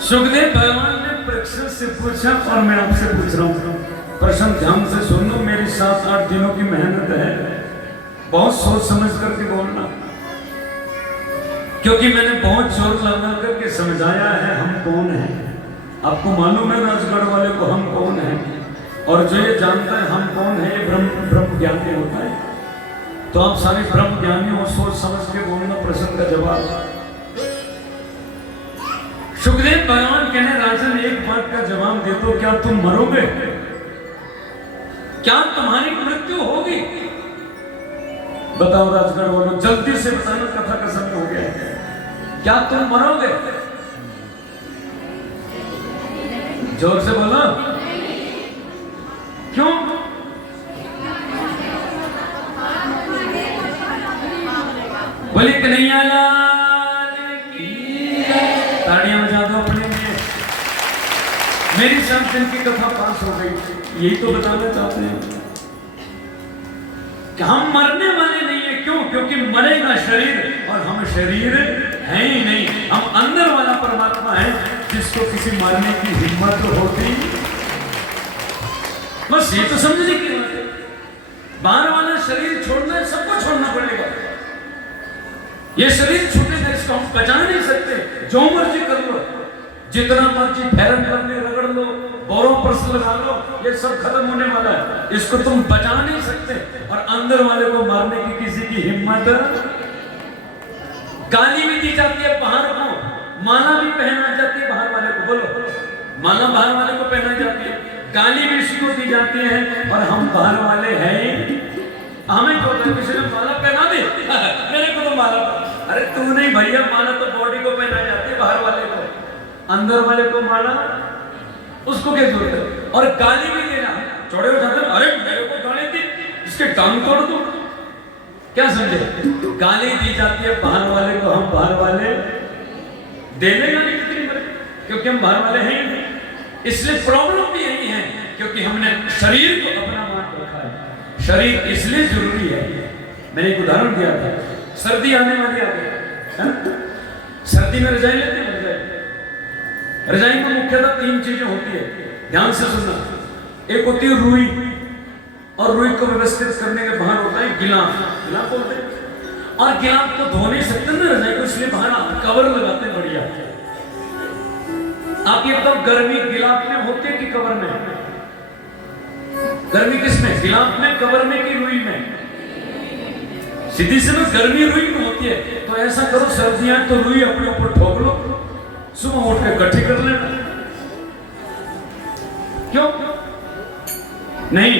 सुखदेव भगवान ने परीक्षित से पूछा और मैं आपसे पूछ रहा हूं, प्रश्न ध्यान से सुन लो। मेरी 7-8 दिनों की मेहनत है, बहुत सोच समझ करके बोलना, क्योंकि मैंने बहुत जोर लगा करके समझाया है हम कौन हैं। आपको मालूम है राजगढ़ वाले को हम कौन हैं, और जो ये जानता है हम कौन है ये ब्रह्म ज्ञानी होता है। तो आप सारे ब्रह्म ज्ञानी हो, सोच समझ के बोलना प्रश्न का जवाब। सुखदेव भगवान कहने, राजन एक बात का जवाब दे दो, क्या तुम मरोगे? क्या तुम्हारी मृत्यु होगी? बताओ राजगढ़ वालों, जल्दी से बताना, कथा का समय हो गया है। क्या तुम मरोगे? जोर से बोलो। क्यों? बोले कन्हैया लाल की जय। ताड़ियां बजा दो अपने लिए। मेरी 7 दिन की कथा पास हो गई। यही तो बताना चाहते हैं कि हम मरने वाले नहीं है। क्यों? क्योंकि मरेगा शरीर और हम शरीर है ही नहीं। हम अंदर वाला परमात्मा है जिसको किसी मारने की हिम्मत होती। बस ये तो समझने की बात है। बाहर वाला शरीर छोड़ना है, सबको छोड़ना पड़ेगा। ये शरीर छूटेगा, इसको हम बचा नहीं सकते। जो मर्जी कर लो, जितना मर्जी फैरन करने रगड़ लो, बोरों पर लगा लो, ये सब खत्म होने वाला है। इसको तुम बचा नहीं सकते। और अंदर वाले को मारने की किसी की हिम्मत। गाली भी दी जाती है बाहर को, माला भी पहनाई जाती है बाहर वाले को। बोलो, माला बाहर वाले को पहनाई जाती है, गाली भी इसी को दी जाती है। और हम बाहर वाले हैं। हमें तो किसी ने माला पहना दी, मेरे को तो माला। अरे तू नहीं भैया, माला तो बॉडी को पहनाई जाती है, बाहर वाले को। अंदर वाले को माला, उसको क्या जरूरत है? और गाली भी देना, चौड़े हो जाते हैं। अरे मेरे को गाली दी, इसके टांग तोड़ दो। क्या समझे? गाली दी जाती है बाहर वाले को, हम बाहर वाले देने का नहीं कितनी बार, क्योंकि हम बाहर वाले हैं नहीं। इसलिए प्रॉब्लम भी यही है, क्योंकि हमने शरीर को अपना मान रखा है। शरीर इसलिए जरूरी है। मैंने एक उदाहरण दिया था, सर्दी आने वाली आ गई। सर्दी में रजाई लेते हैं। रजाई में मुख्यतः 3 चीजें होती है, ध्यान से सुनना। एक होती है रुई, और रुई को व्यवस्थित करने के बाहर होता है गिलाफ। गिलाफ बोलते हैं। और गिलाफ को धो नहीं सकते ना रजाई को, इसलिए बाहर कवर लगाते हैं बढ़िया। आप ये बताओ, गर्मी गिलाफ में होती है कि कवर में? गर्मी किसमें? गिलाफ में, कवर में कि रुई में? सीधी से गर्मी रुई में होती है। तो ऐसा करो, सर्दियां तो रुई अपने ऊपर ठोक लो, सुबह उठ के इकट्ठी कर लेना। क्यों नहीं?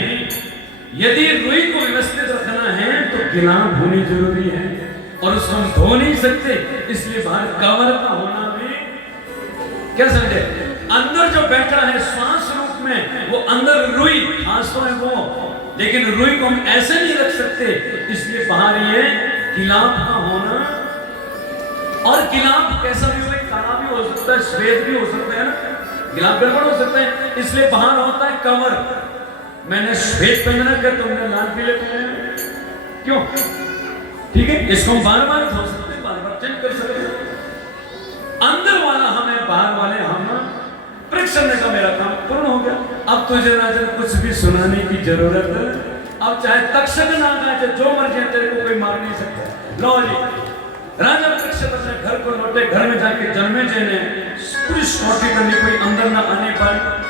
यदि रुई को व्यवस्थित रखना है तो गिलाफ होनी जरूरी है, और उसको हम धो नहीं सकते, इसलिए बाहर कवर का होना भी। क्या समझे? अंदर जो बैठा है श्वास रूप में, वो अंदर रुई खास तो है वो, लेकिन रुई को हम ऐसे नहीं रख सकते, इसलिए बाहर ये गिलाफ का होना। और गिलाफ कैसा भी हो, काला भी हो सकता है, श्वेत भी हो सकता है ना, गिलाफ गड़बड़ हो सकता है, इसलिए बाहर होता है कवर। मैंने श्वेत पहन रखा, तुमने लाल पीले पहने, क्यों? ठीक है, इसको हम बार बार धो सकते हैं, बार बार चेंज कर सकते हैं। अंदर वाला हमें, बाहर वाले हम। परीक्षण का मेरा काम पूर्ण हो गया। अब तुझे राजन कुछ भी सुनाने की जरूरत है। अब चाहे तक्षक ना आए, जो मर्जी तेरे को कोई मार नहीं सकता। लो जी, राजा तक्षक अपने घर को लौटे, घर में जाके जन्मेजय ने पूरी स्टोरी करनी, कोई अंदर ना आने पाए।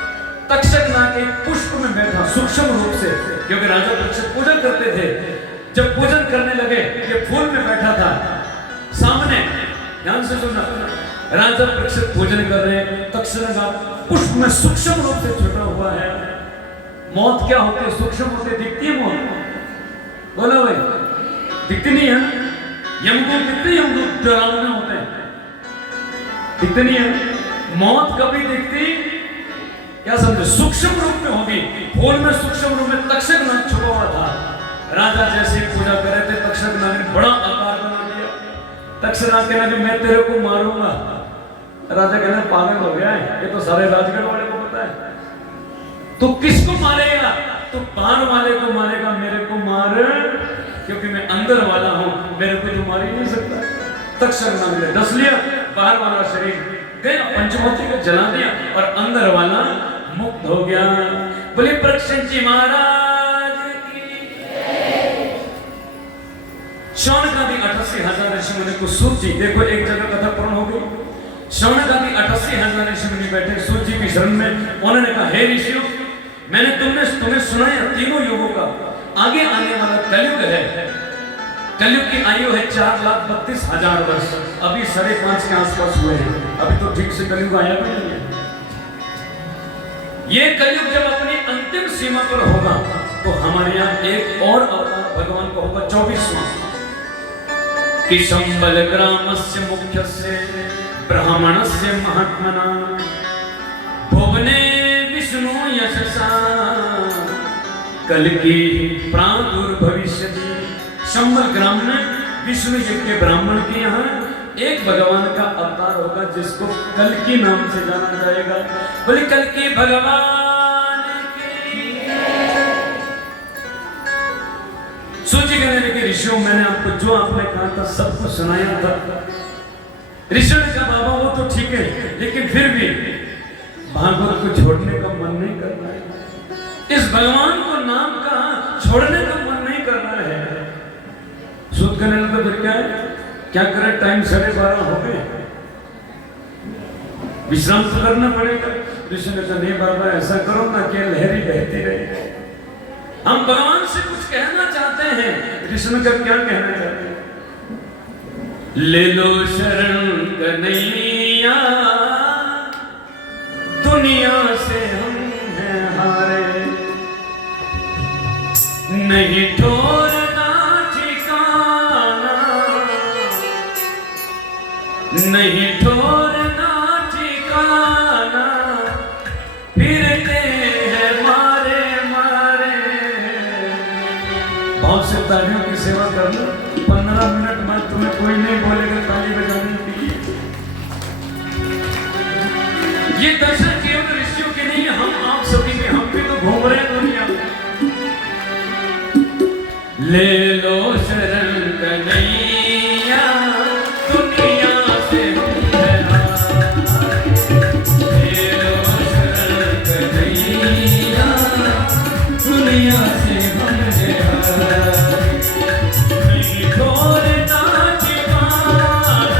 तक्षक ना के पुष्प में बैठा सूक्ष्म रूप से, क्योंकि राजा तक्षक पूजन करते थे। जब पूजन करने लगे, ये फूल में बैठा था सामने। ध्यान से सुनना, राजा तक्षक पूजन कर रहे हैं, तक्षक का पुष्प में सूक्ष्म रूप से छुपा हुआ है। मौत क्या होती है? सूक्ष्म होती, दिखती है मौत? बोलो भाई, दिखती नहीं है। यमदूत दिखते, यमदूत डरावने होते हैं, दिखते नहीं है। मौत कभी दिखती, क्या समझे? सूक्ष्म रूप में होगी। फूल में सूक्ष्म रूप में तक्षक नाग छुपा हुआ था। राजा जैसे पूजा कर रहे थे, तक्षक नाग ने बड़ा आकार बना दिया। तक्षक नाग कहना कि मैं तेरे को मारूंगा। राजा कहना पागल हो गया है, ये तो सारे राजगढ़ वाले को पता है। तो किसको मारेगा? तो बाहर वाले को मारेगा, मेरे को मार, क्योंकि मैं अंदर वाला हूं, मेरे को तो मार ही नहीं सकता। तक्षक नाग ने डस लिया, बाहर वाला शरीर गया, पंचमूर्ति को जला दिया, और अंदर वाला मुक्त हो गया। बोले प्रक्षण जी महाराज की। शौनकादि 88,000 ऋषि मुनि को सूत जी, देखो एक जगह कथा पूर्ण हो गई। शौनकादि 88,000 ऋषि मुनि बैठे सूत जी की शरण में। उन्होंने कहा, हे ऋषियों, मैंने तुम्हें सुनाया तीनों युगों का। आगे आने वाला कलयुग है। कलयुग की आयु है 4,32,000 वर्ष। अभी 5.5 के आसपास हुए हैं, अभी तो ठीक से कलयुग आया भी नहीं है। ये कलयुग जब अपनी अंतिम सीमा पर होगा, तो हमारे यहाँ एक और अवतार भगवान का होगा, 24वां। कि संबल ग्रामस्य मुख्यस्य ब्राह्मणस्य महात्मना भुवने विष्णु यशसा कल्कि प्रादुर्भविष्यति। संबल ग्राम में विष्णु यज्ञ ब्राह्मण के यहाँ एक भगवान का अवतार होगा जिसको कल्कि नाम से जाना जाएगा। बोले कल्कि भगवान की। सोचिए कहने के ऋषियों, मैंने आपको जो आपने कहा था सब कुछ सुनाया था। ऋषियों ने कहा बाबा वो तो ठीक है, लेकिन फिर भी भागवत को छोड़ने का मन नहीं कर रहा है। इस भगवान को नाम का छोड़ने का मन नहीं कर रहा है। सूद करने लगा, फिर क्या है, क्या करें, टाइम 12:30 हो गए, विश्राम तो करना पड़ेगा। ऋषि ने कहा नहीं बाबा ऐसा करो ना कि लहरी बहती रहे, हम भगवान से कुछ कहना चाहते हैं। ऋषि ने कहा क्या कहना चाहते हैं? ले लो शरण कन्हैया, दुनिया से हम हैं हारे, नहीं ठोरना ठिकाना, नहीं ठोरना ठिकाना, फिरते हैं मारे मारे। भाव से तालियों की सेवा कर लो। 15 मिनट में तुम्हें कोई नहीं बोलेगा ताली बजाने के लिए। ये दर्शन केवल ऋषियों के नहीं, हम आप सभी के, हम भी तो घूम रहे हैं दुनिया में। ले लो शरण कन्हैया, दुनिया से हम हैं हारे। ले लो शरण कन्हैया, दुनिया से हम हैं हारे। नहीं छोड़ना ठिकाना,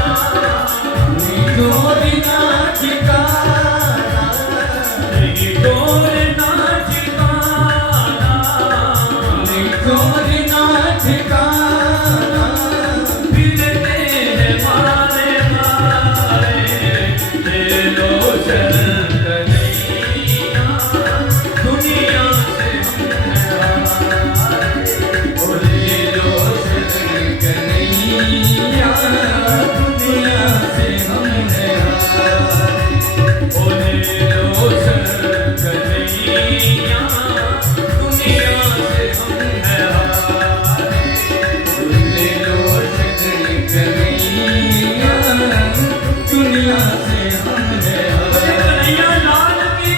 नहीं छोड़ना ठिकाना, नहीं छोड़ना ठिकाना, नहीं छोड़ना ठिकाना, फिरते हैं मारे मारे। ले लो शरण कन्हैया, दुनिया से हम हैं हारे। ओ ले लो शरण कन्हैया, दुनिया से हम हैं हारे। ओ ले लो शरण कन्हैया, दुनिया से हम हैं हारे। ओ ले लो शरण कन्हैया, दुनिया से हम हैं हारे। कन्हैया लाल की।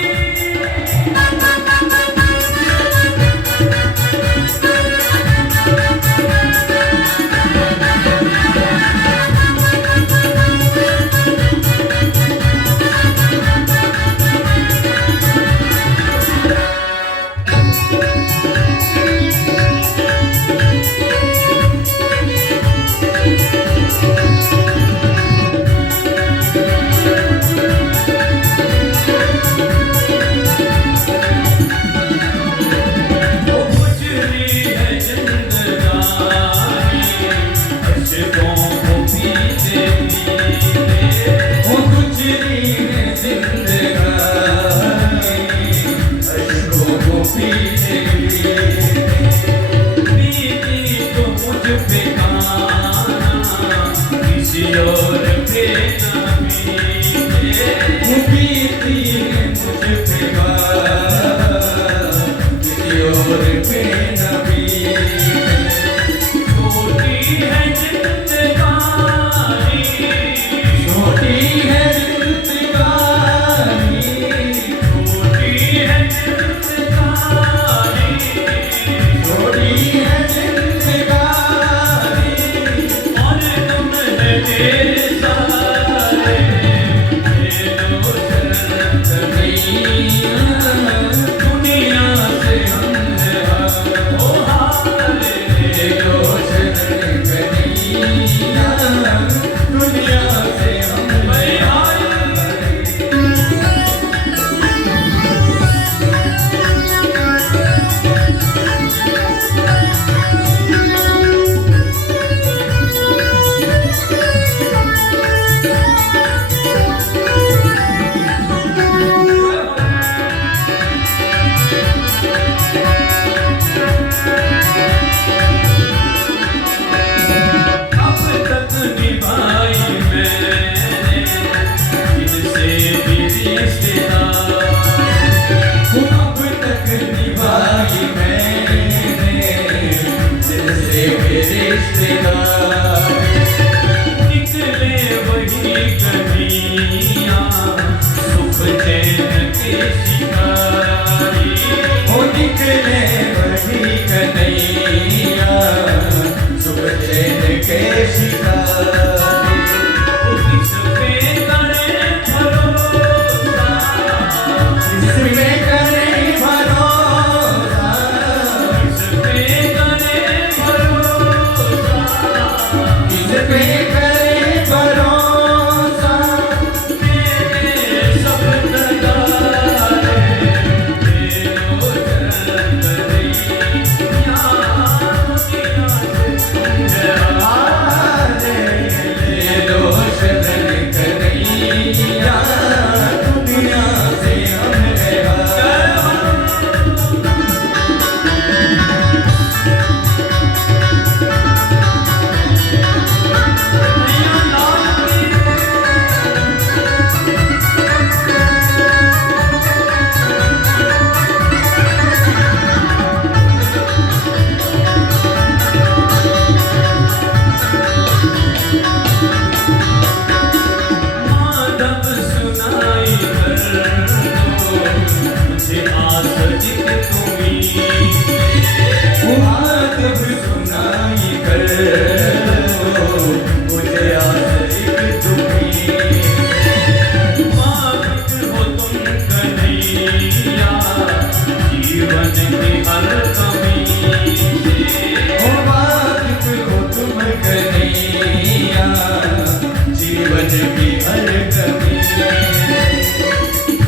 घर की हर कमी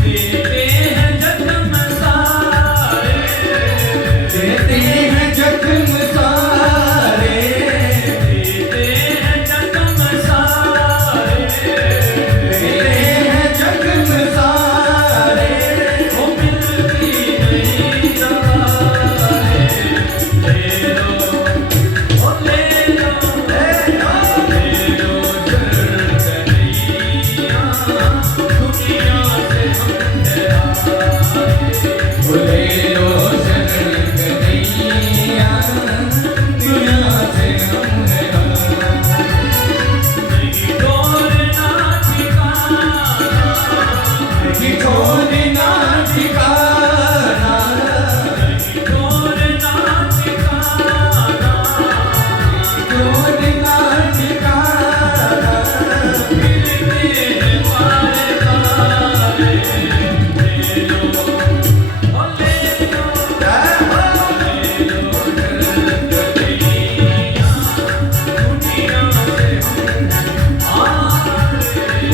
देते हैं जख्म सारे, देते हैं जख्म सारे, देते हैं जख्म सारे, देते हैं जख्म सारे। वो मिलती नहीं दवाएं, ले लो, ओ ले लो, ले लो, ले लो शरण कन्हैया, दुनिया से हम डराए। बोले लो शरण कन्हैया, दुनिया से हम नहीं छोड़ना ठिकाना, नहीं छोड़ना ठिकाना, नहीं छोड़ना ठिकाना, छोड़ना ठिकाना। मिलते हैं पारे पारे, ले लो, ओ ले लो, ले लो शरण कन्हैया, दुनिया से हम आए।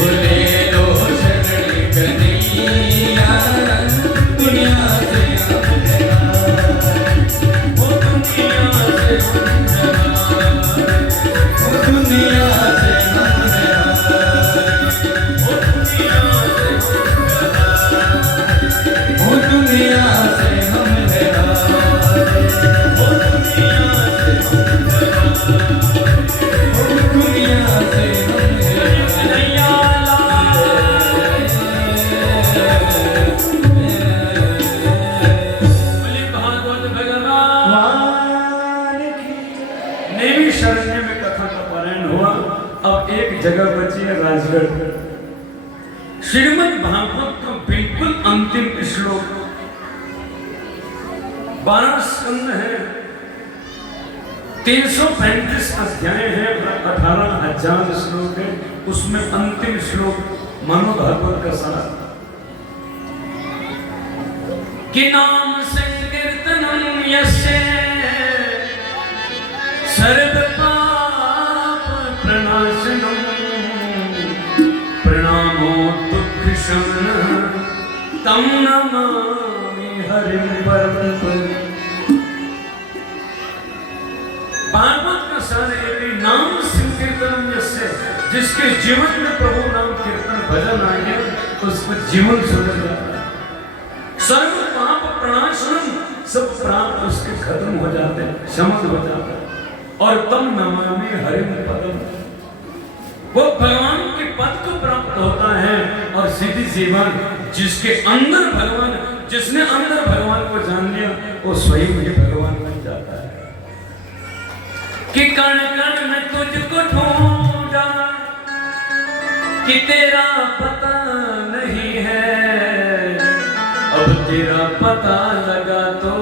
बोले लो शरण कन्हैया, दुनिया से हम वो दुनिया से हम डराए, दुनिया से हम वो दुनिया से हम डराए, वो दुनिया से हम वो दुनिया से हम डराए। वो दुनिया से हम कन्हैया बोले भागवत भगवान नेमी शरण्य में कथा का पारायण हुआ। अब एक जगह बची है राजगढ़। श्रीमद् भागवत का बिल्कुल अंतिम श्लोक, 12 स्कंद है, 335 अध्याय है, 18,000 श्लोक है। उसमें अंतिम श्लोक मनोभागवत का सार कि नाम संकीर्तनम यस्य सर्व पाप प्रणाशनम प्रणामो दुख शमन तम नमामि हरिं परम। भागवत का सार एक ही, नाम संकीर्तनम यस्य, जिसके जीवन में प्रभु नाम कीर्तन भजन आ गया उसका जीवन सुधर जाता है। सर्व पाप प्रणाशनम, सब पाप उसके खत्म हो जाते हैं, शमन हो जाता है। और तम नमामि हरिं पदम, वो भगवान के पद को प्राप्त होता है। और सीधी सी बात, जिसके अंदर भगवान, जिसने अंदर भगवान को जान लिया वो स्वयं ही भगवान बन जाता है। कि कण कण में तुझको ढूंढा कि तेरा पता नहीं है, अब तेरा पता लगा तो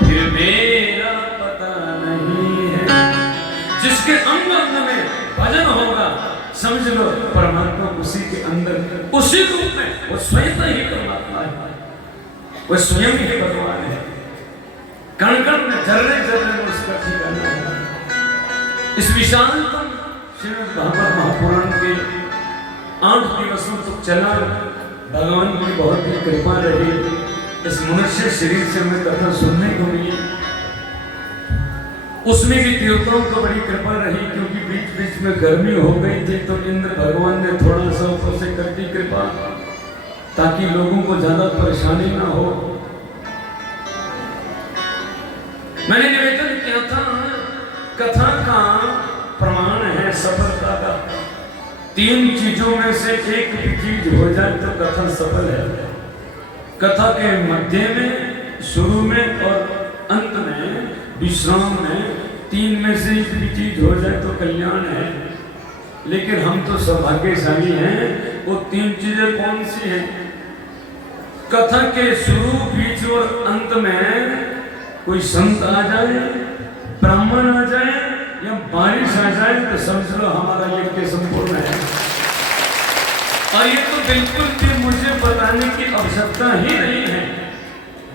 फिर मेरा पता नहीं है। जिसके अंग अंग में भजन होगा समझ लो परमात्मा उसी के अंदर, उसी रूप में, वो स्वयं ही परमात्मा है, वो स्वयं ही भगवान है। कण कण में जर्रे जर्रे में उसका ठिकाना है। इस विशालतम श्रीमद् भागवत महापुराण के 8 दिवसों तक चला। भगवान की बहुत ही कृपा रही, इस मनुष्य शरीर से हमें कथा सुनने को मिली। उसमें भी देवताओं को बड़ी कृपा रही, क्योंकि बीच बीच में गर्मी हो गई थी, तो इंद्र भगवान ने थोड़ा सा ऊपर से कर दी कृपा, ताकि लोगों को ज्यादा परेशानी ना हो। मैंने निवेदन किया था, कथा का प्रमाण है सफलता का। 3 चीजों में से एक भी चीज हो जाए तो कथा सफल है। कथा के मध्य में, शुरू में और अंत में, विश्राम में 3 में से एक भी चीज हो जाए तो कल्याण है। लेकिन हम तो सौभाग्यशाली हैं। वो 3 चीजें कौन सी हैं? कथा के शुरू, बीच और अंत में कोई संत आ जाए, ब्राह्मण आ जाए या बारिश आ जाए तो समझ लो हमारा यज्ञ संपूर्ण है। और ये तो बिल्कुल भी मुझे बताने की आवश्यकता ही नहीं है।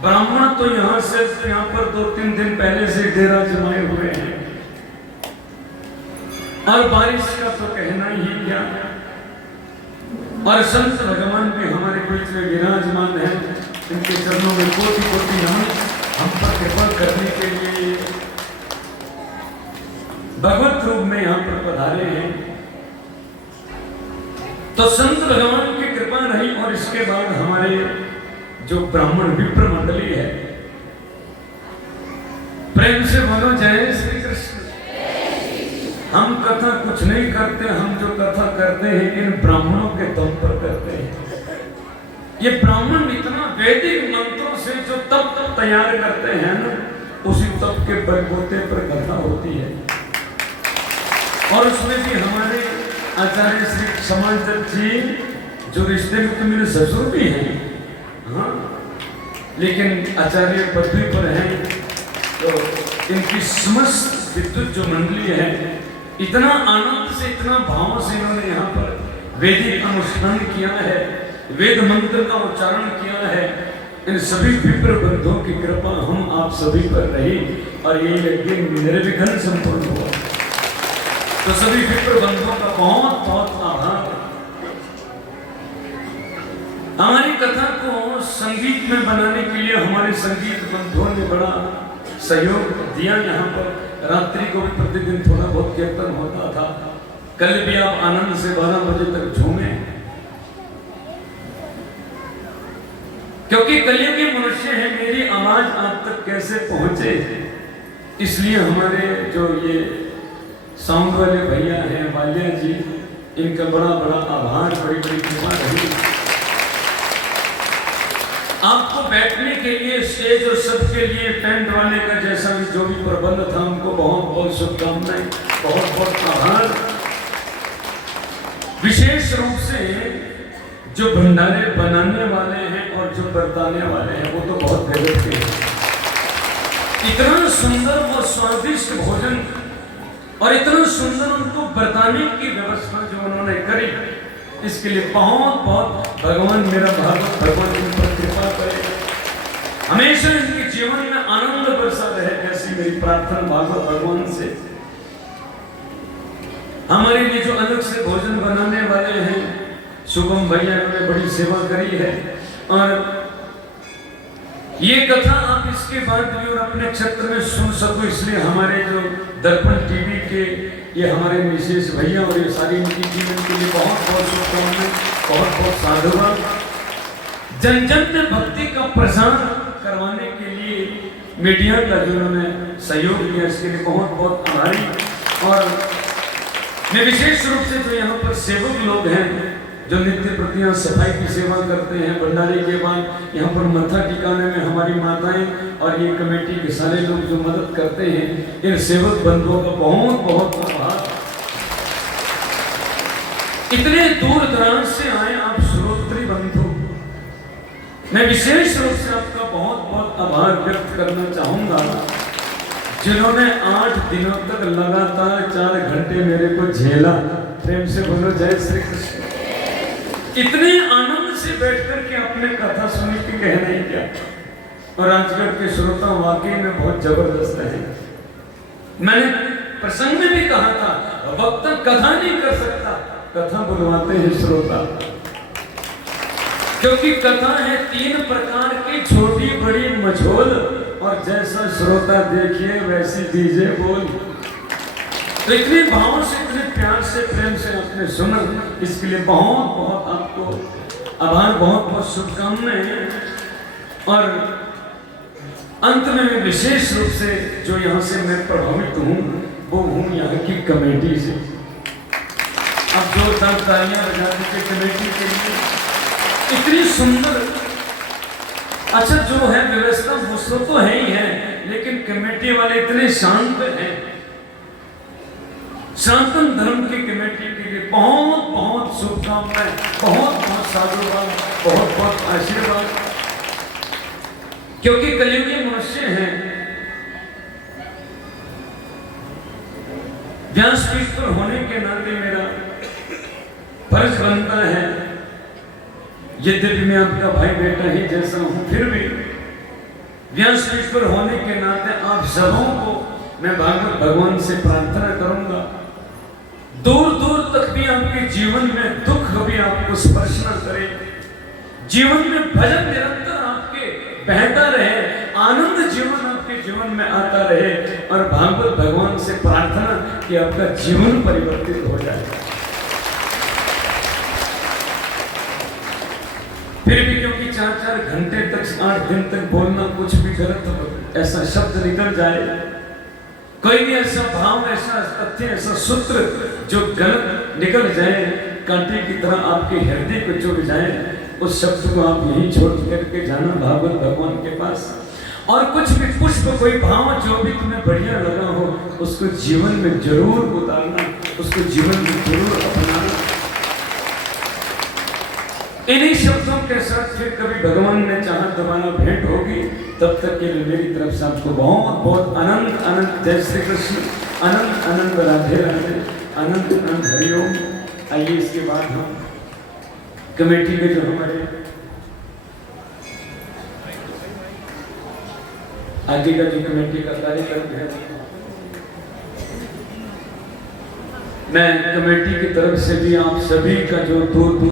ब्राह्मण तो यहाँ से, यहाँ पर 2-3 दिन पहले से डेरा जमाए हुए हैं। और बारिश का तो कहना ही क्या, और संत भगवान भी हमारे बीच में विराजमान है। इनके चरणों में कोटि कोटि नमन। हम पर कृपा करने के लिए भगवत रूप में यहाँ पर पधारे हैं। तो संत भगवान की कृपा रही और इसके बाद हमारे जो ब्राह्मण विप्र मंडली है, प्रेम से बोलो जय श्री कृष्ण। हम कथा कुछ नहीं करते, हम जो कथा करते हैं इन ब्राह्मणों के दम पर करते हैं। ये ब्राह्मण इतना वैदिक मंत्रों से जो तप तैयार करते हैं ना, उसी तप के बलबूते पर कथा होती है। और उसमें भी हमारे आचार्य श्री समाजदत्त जी जो रिश्ते में तो मेरे ससुर भी हैं, हाँ, लेकिन आचार्य पदवी पर हैं। तो इनकी समस्त विद्युत जो मंडली है, इतना आनंद से इतना भाव से इन्होंने यहाँ पर वैदिक अनुष्ठान किया है, वेद मंत्र का उच्चारण किया है। इन सभी विप्र बंधुओं की कृपा हम आप सभी पर रही और ये यज्ञ निर्विघ्न संपन्न हुआ। तो सभी विप्र बंधुओं का बहुत बहुत आभार। हमारी कथा को संगीत में बनाने के लिए हमारे संगीत बंधुओं ने बड़ा सहयोग दिया। यहाँ पर रात्रि को भी प्रतिदिन थोड़ा बहुत कीर्तन होता था। कल भी आप आनंद से 12 बजे तक झूमे, क्योंकि कलयुगी मनुष्य है, मेरी आवाज आप तक कैसे पहुंचे, इसलिए हमारे जो ये साउंड वाले भैया हैं वाल्या जी, इनका बड़ा बड़ा आभार, बड़ी बड़ी कृपा रही। आपको बैठने के लिए स्टेज और सबके लिए टेंट वाले का जैसा भी जो भी प्रबंध था, उनको बहुत बहुत शुभकामनाएं, बहुत बहुत आभार। विशेष रूप से जो भंडारे बनाने वाले हैं और जो बरताने वाले हैं, वो तो बहुत गजब के हैं। इतना सुंदर और स्वादिष्ट भोजन और इतना सुंदर उनको बरताने की व्यवस्था जो उन्होंने करी, इसके लिए बहुत बहुत भगवान मेरा भागवत भगवान इन पर कृपा करे, हमेशा इनके जीवन में आनंद बरसा रहे, ऐसी मेरी प्रार्थना भागवत भगवान से। हमारे लिए जो अलग से भोजन बनाने वाले हैं, शुभम भैया ने बड़ी सेवा करी है। और ये कथा आप इसके बाद भी और अपने क्षेत्र में सुन सको, इसलिए हमारे जो दर्पण टीवी के ये हमारे विशेष भैया और ये सारी इनकी जीवन के लिए बहुत बहुत शुभकामनाएं, बहुत बहुत साधुवाद। जन जन में भक्ति का प्रसार करवाने के लिए मीडिया का जो उन्होंने सहयोग दिया, इसके लिए बहुत बहुत आभारी। और मैं विशेष रूप से जो यहाँ पर सेवक लोग हैं, जो नित्य प्रतिदिन सफाई की सेवा करते हैं, भंडारे के बाद यहाँ पर मत्था टिकाने में हमारी माताएं और ये कमेटी के सारे लोग जो मदद करते हैं, इन सेवक बंधुओं का बहुत बहुत आभार। इतने दूर दराज से आए आप श्रोत्री बंधु, मैं विशेष रूप से आपका बहुत बहुत आभार व्यक्त करना चाहूंगा, जिन्होंने 8 दिनों तक लगातार 4 घंटे मेरे को झेला। प्रेम से बोलो जय श्री कृष्ण। इतने आनंद से बैठकर के अपने कथा सुनी कि कह नहीं क्या। और राजगढ़ के श्रोता वाकई में बहुत जबरदस्त है। मैंने प्रसंग में भी कहा था, वक्ता कथा नहीं कर सकता, कथा बुलवाते हैं श्रोता, क्योंकि कथा है 3 प्रकार की, छोटी बड़ी मझोल, और जैसा श्रोता देखिए वैसी दीजिए बोल। तो इतने भाव से, इतने प्यार से, प्रेम से आपने सुना, इसके लिए बहुत बहुत आपको आभार, बहुत बहुत शुभकामनाएं। और अंत में मैं विशेष रूप से जो यहाँ से मैं प्रभावित हूँ, वो हूँ यहाँ की कमेटी से। अब जोरदार तालियां बजा दीजिए कमेटी के लिए। इतनी सुंदर, अच्छा जो है व्यवस्था वो तो है ही है, लेकिन कमेटी वाले इतने शांत हैं। सनातन धर्म की कमेटी के लिए बहुत बहुत शुभकामनाएं, बहुत बहुत साधुवाद, बहुत बहुत आशीर्वाद, क्योंकि कलयुगी मनुष्य हैं। व्यासपीठ पर होने के नाते मेरा फर्ज बनता है, यद्यपि मैं आपका भाई बेटा ही जैसा हूं, फिर भी व्यासपीठ पर होने के नाते आप सबों को मैं भागवत भगवान से प्रार्थना करूंगा, दूर दूर तक भी आपके जीवन में दुख भी आपको स्पर्श जीवन में भजन निरंतर आपके बहता रहे, आनंद जीवन आपके जीवन में आता रहे, और भागवत भगवान से प्रार्थना कि आपका जीवन परिवर्तित हो जाए। फिर भी क्योंकि 4-4 घंटे तक 8 दिन तक बोलना कुछ भी गलत ऐसा शब्द निकल जाए, कोई भी ऐसा भाव, ऐसा तथ्य, ऐसा सूत्र जो गलत निकल जाए, कांटे की तरह आपके हृदय को चुभ जाए, उस शब्द को आप यहीं छोड़ करके जाना भागवत भगवान के पास। और कुछ भी पुष्प, कोई भाव जो भी तुम्हें बढ़िया लगा हो, उसको जीवन में जरूर उतारना, उसको जीवन में जरूर अपनाना। इन्हीं शब्दों के साथ फिर कभी भगवान ने चाहा दोबारा भेंट होगी, तब तक के लिए मेरी तरफ से आपको बहुत बहुत अनंत अनंत जय श्री कृष्ण, अनंत अनंत राधे राधे, अनंत अनंत हरिओम। आइए इसके बाद हम कमेटी के जो हमारे आगे का जो कमेटी का कार्यक्रम है, मैं कमेटी की तरफ से भी आप सभी का जो दूर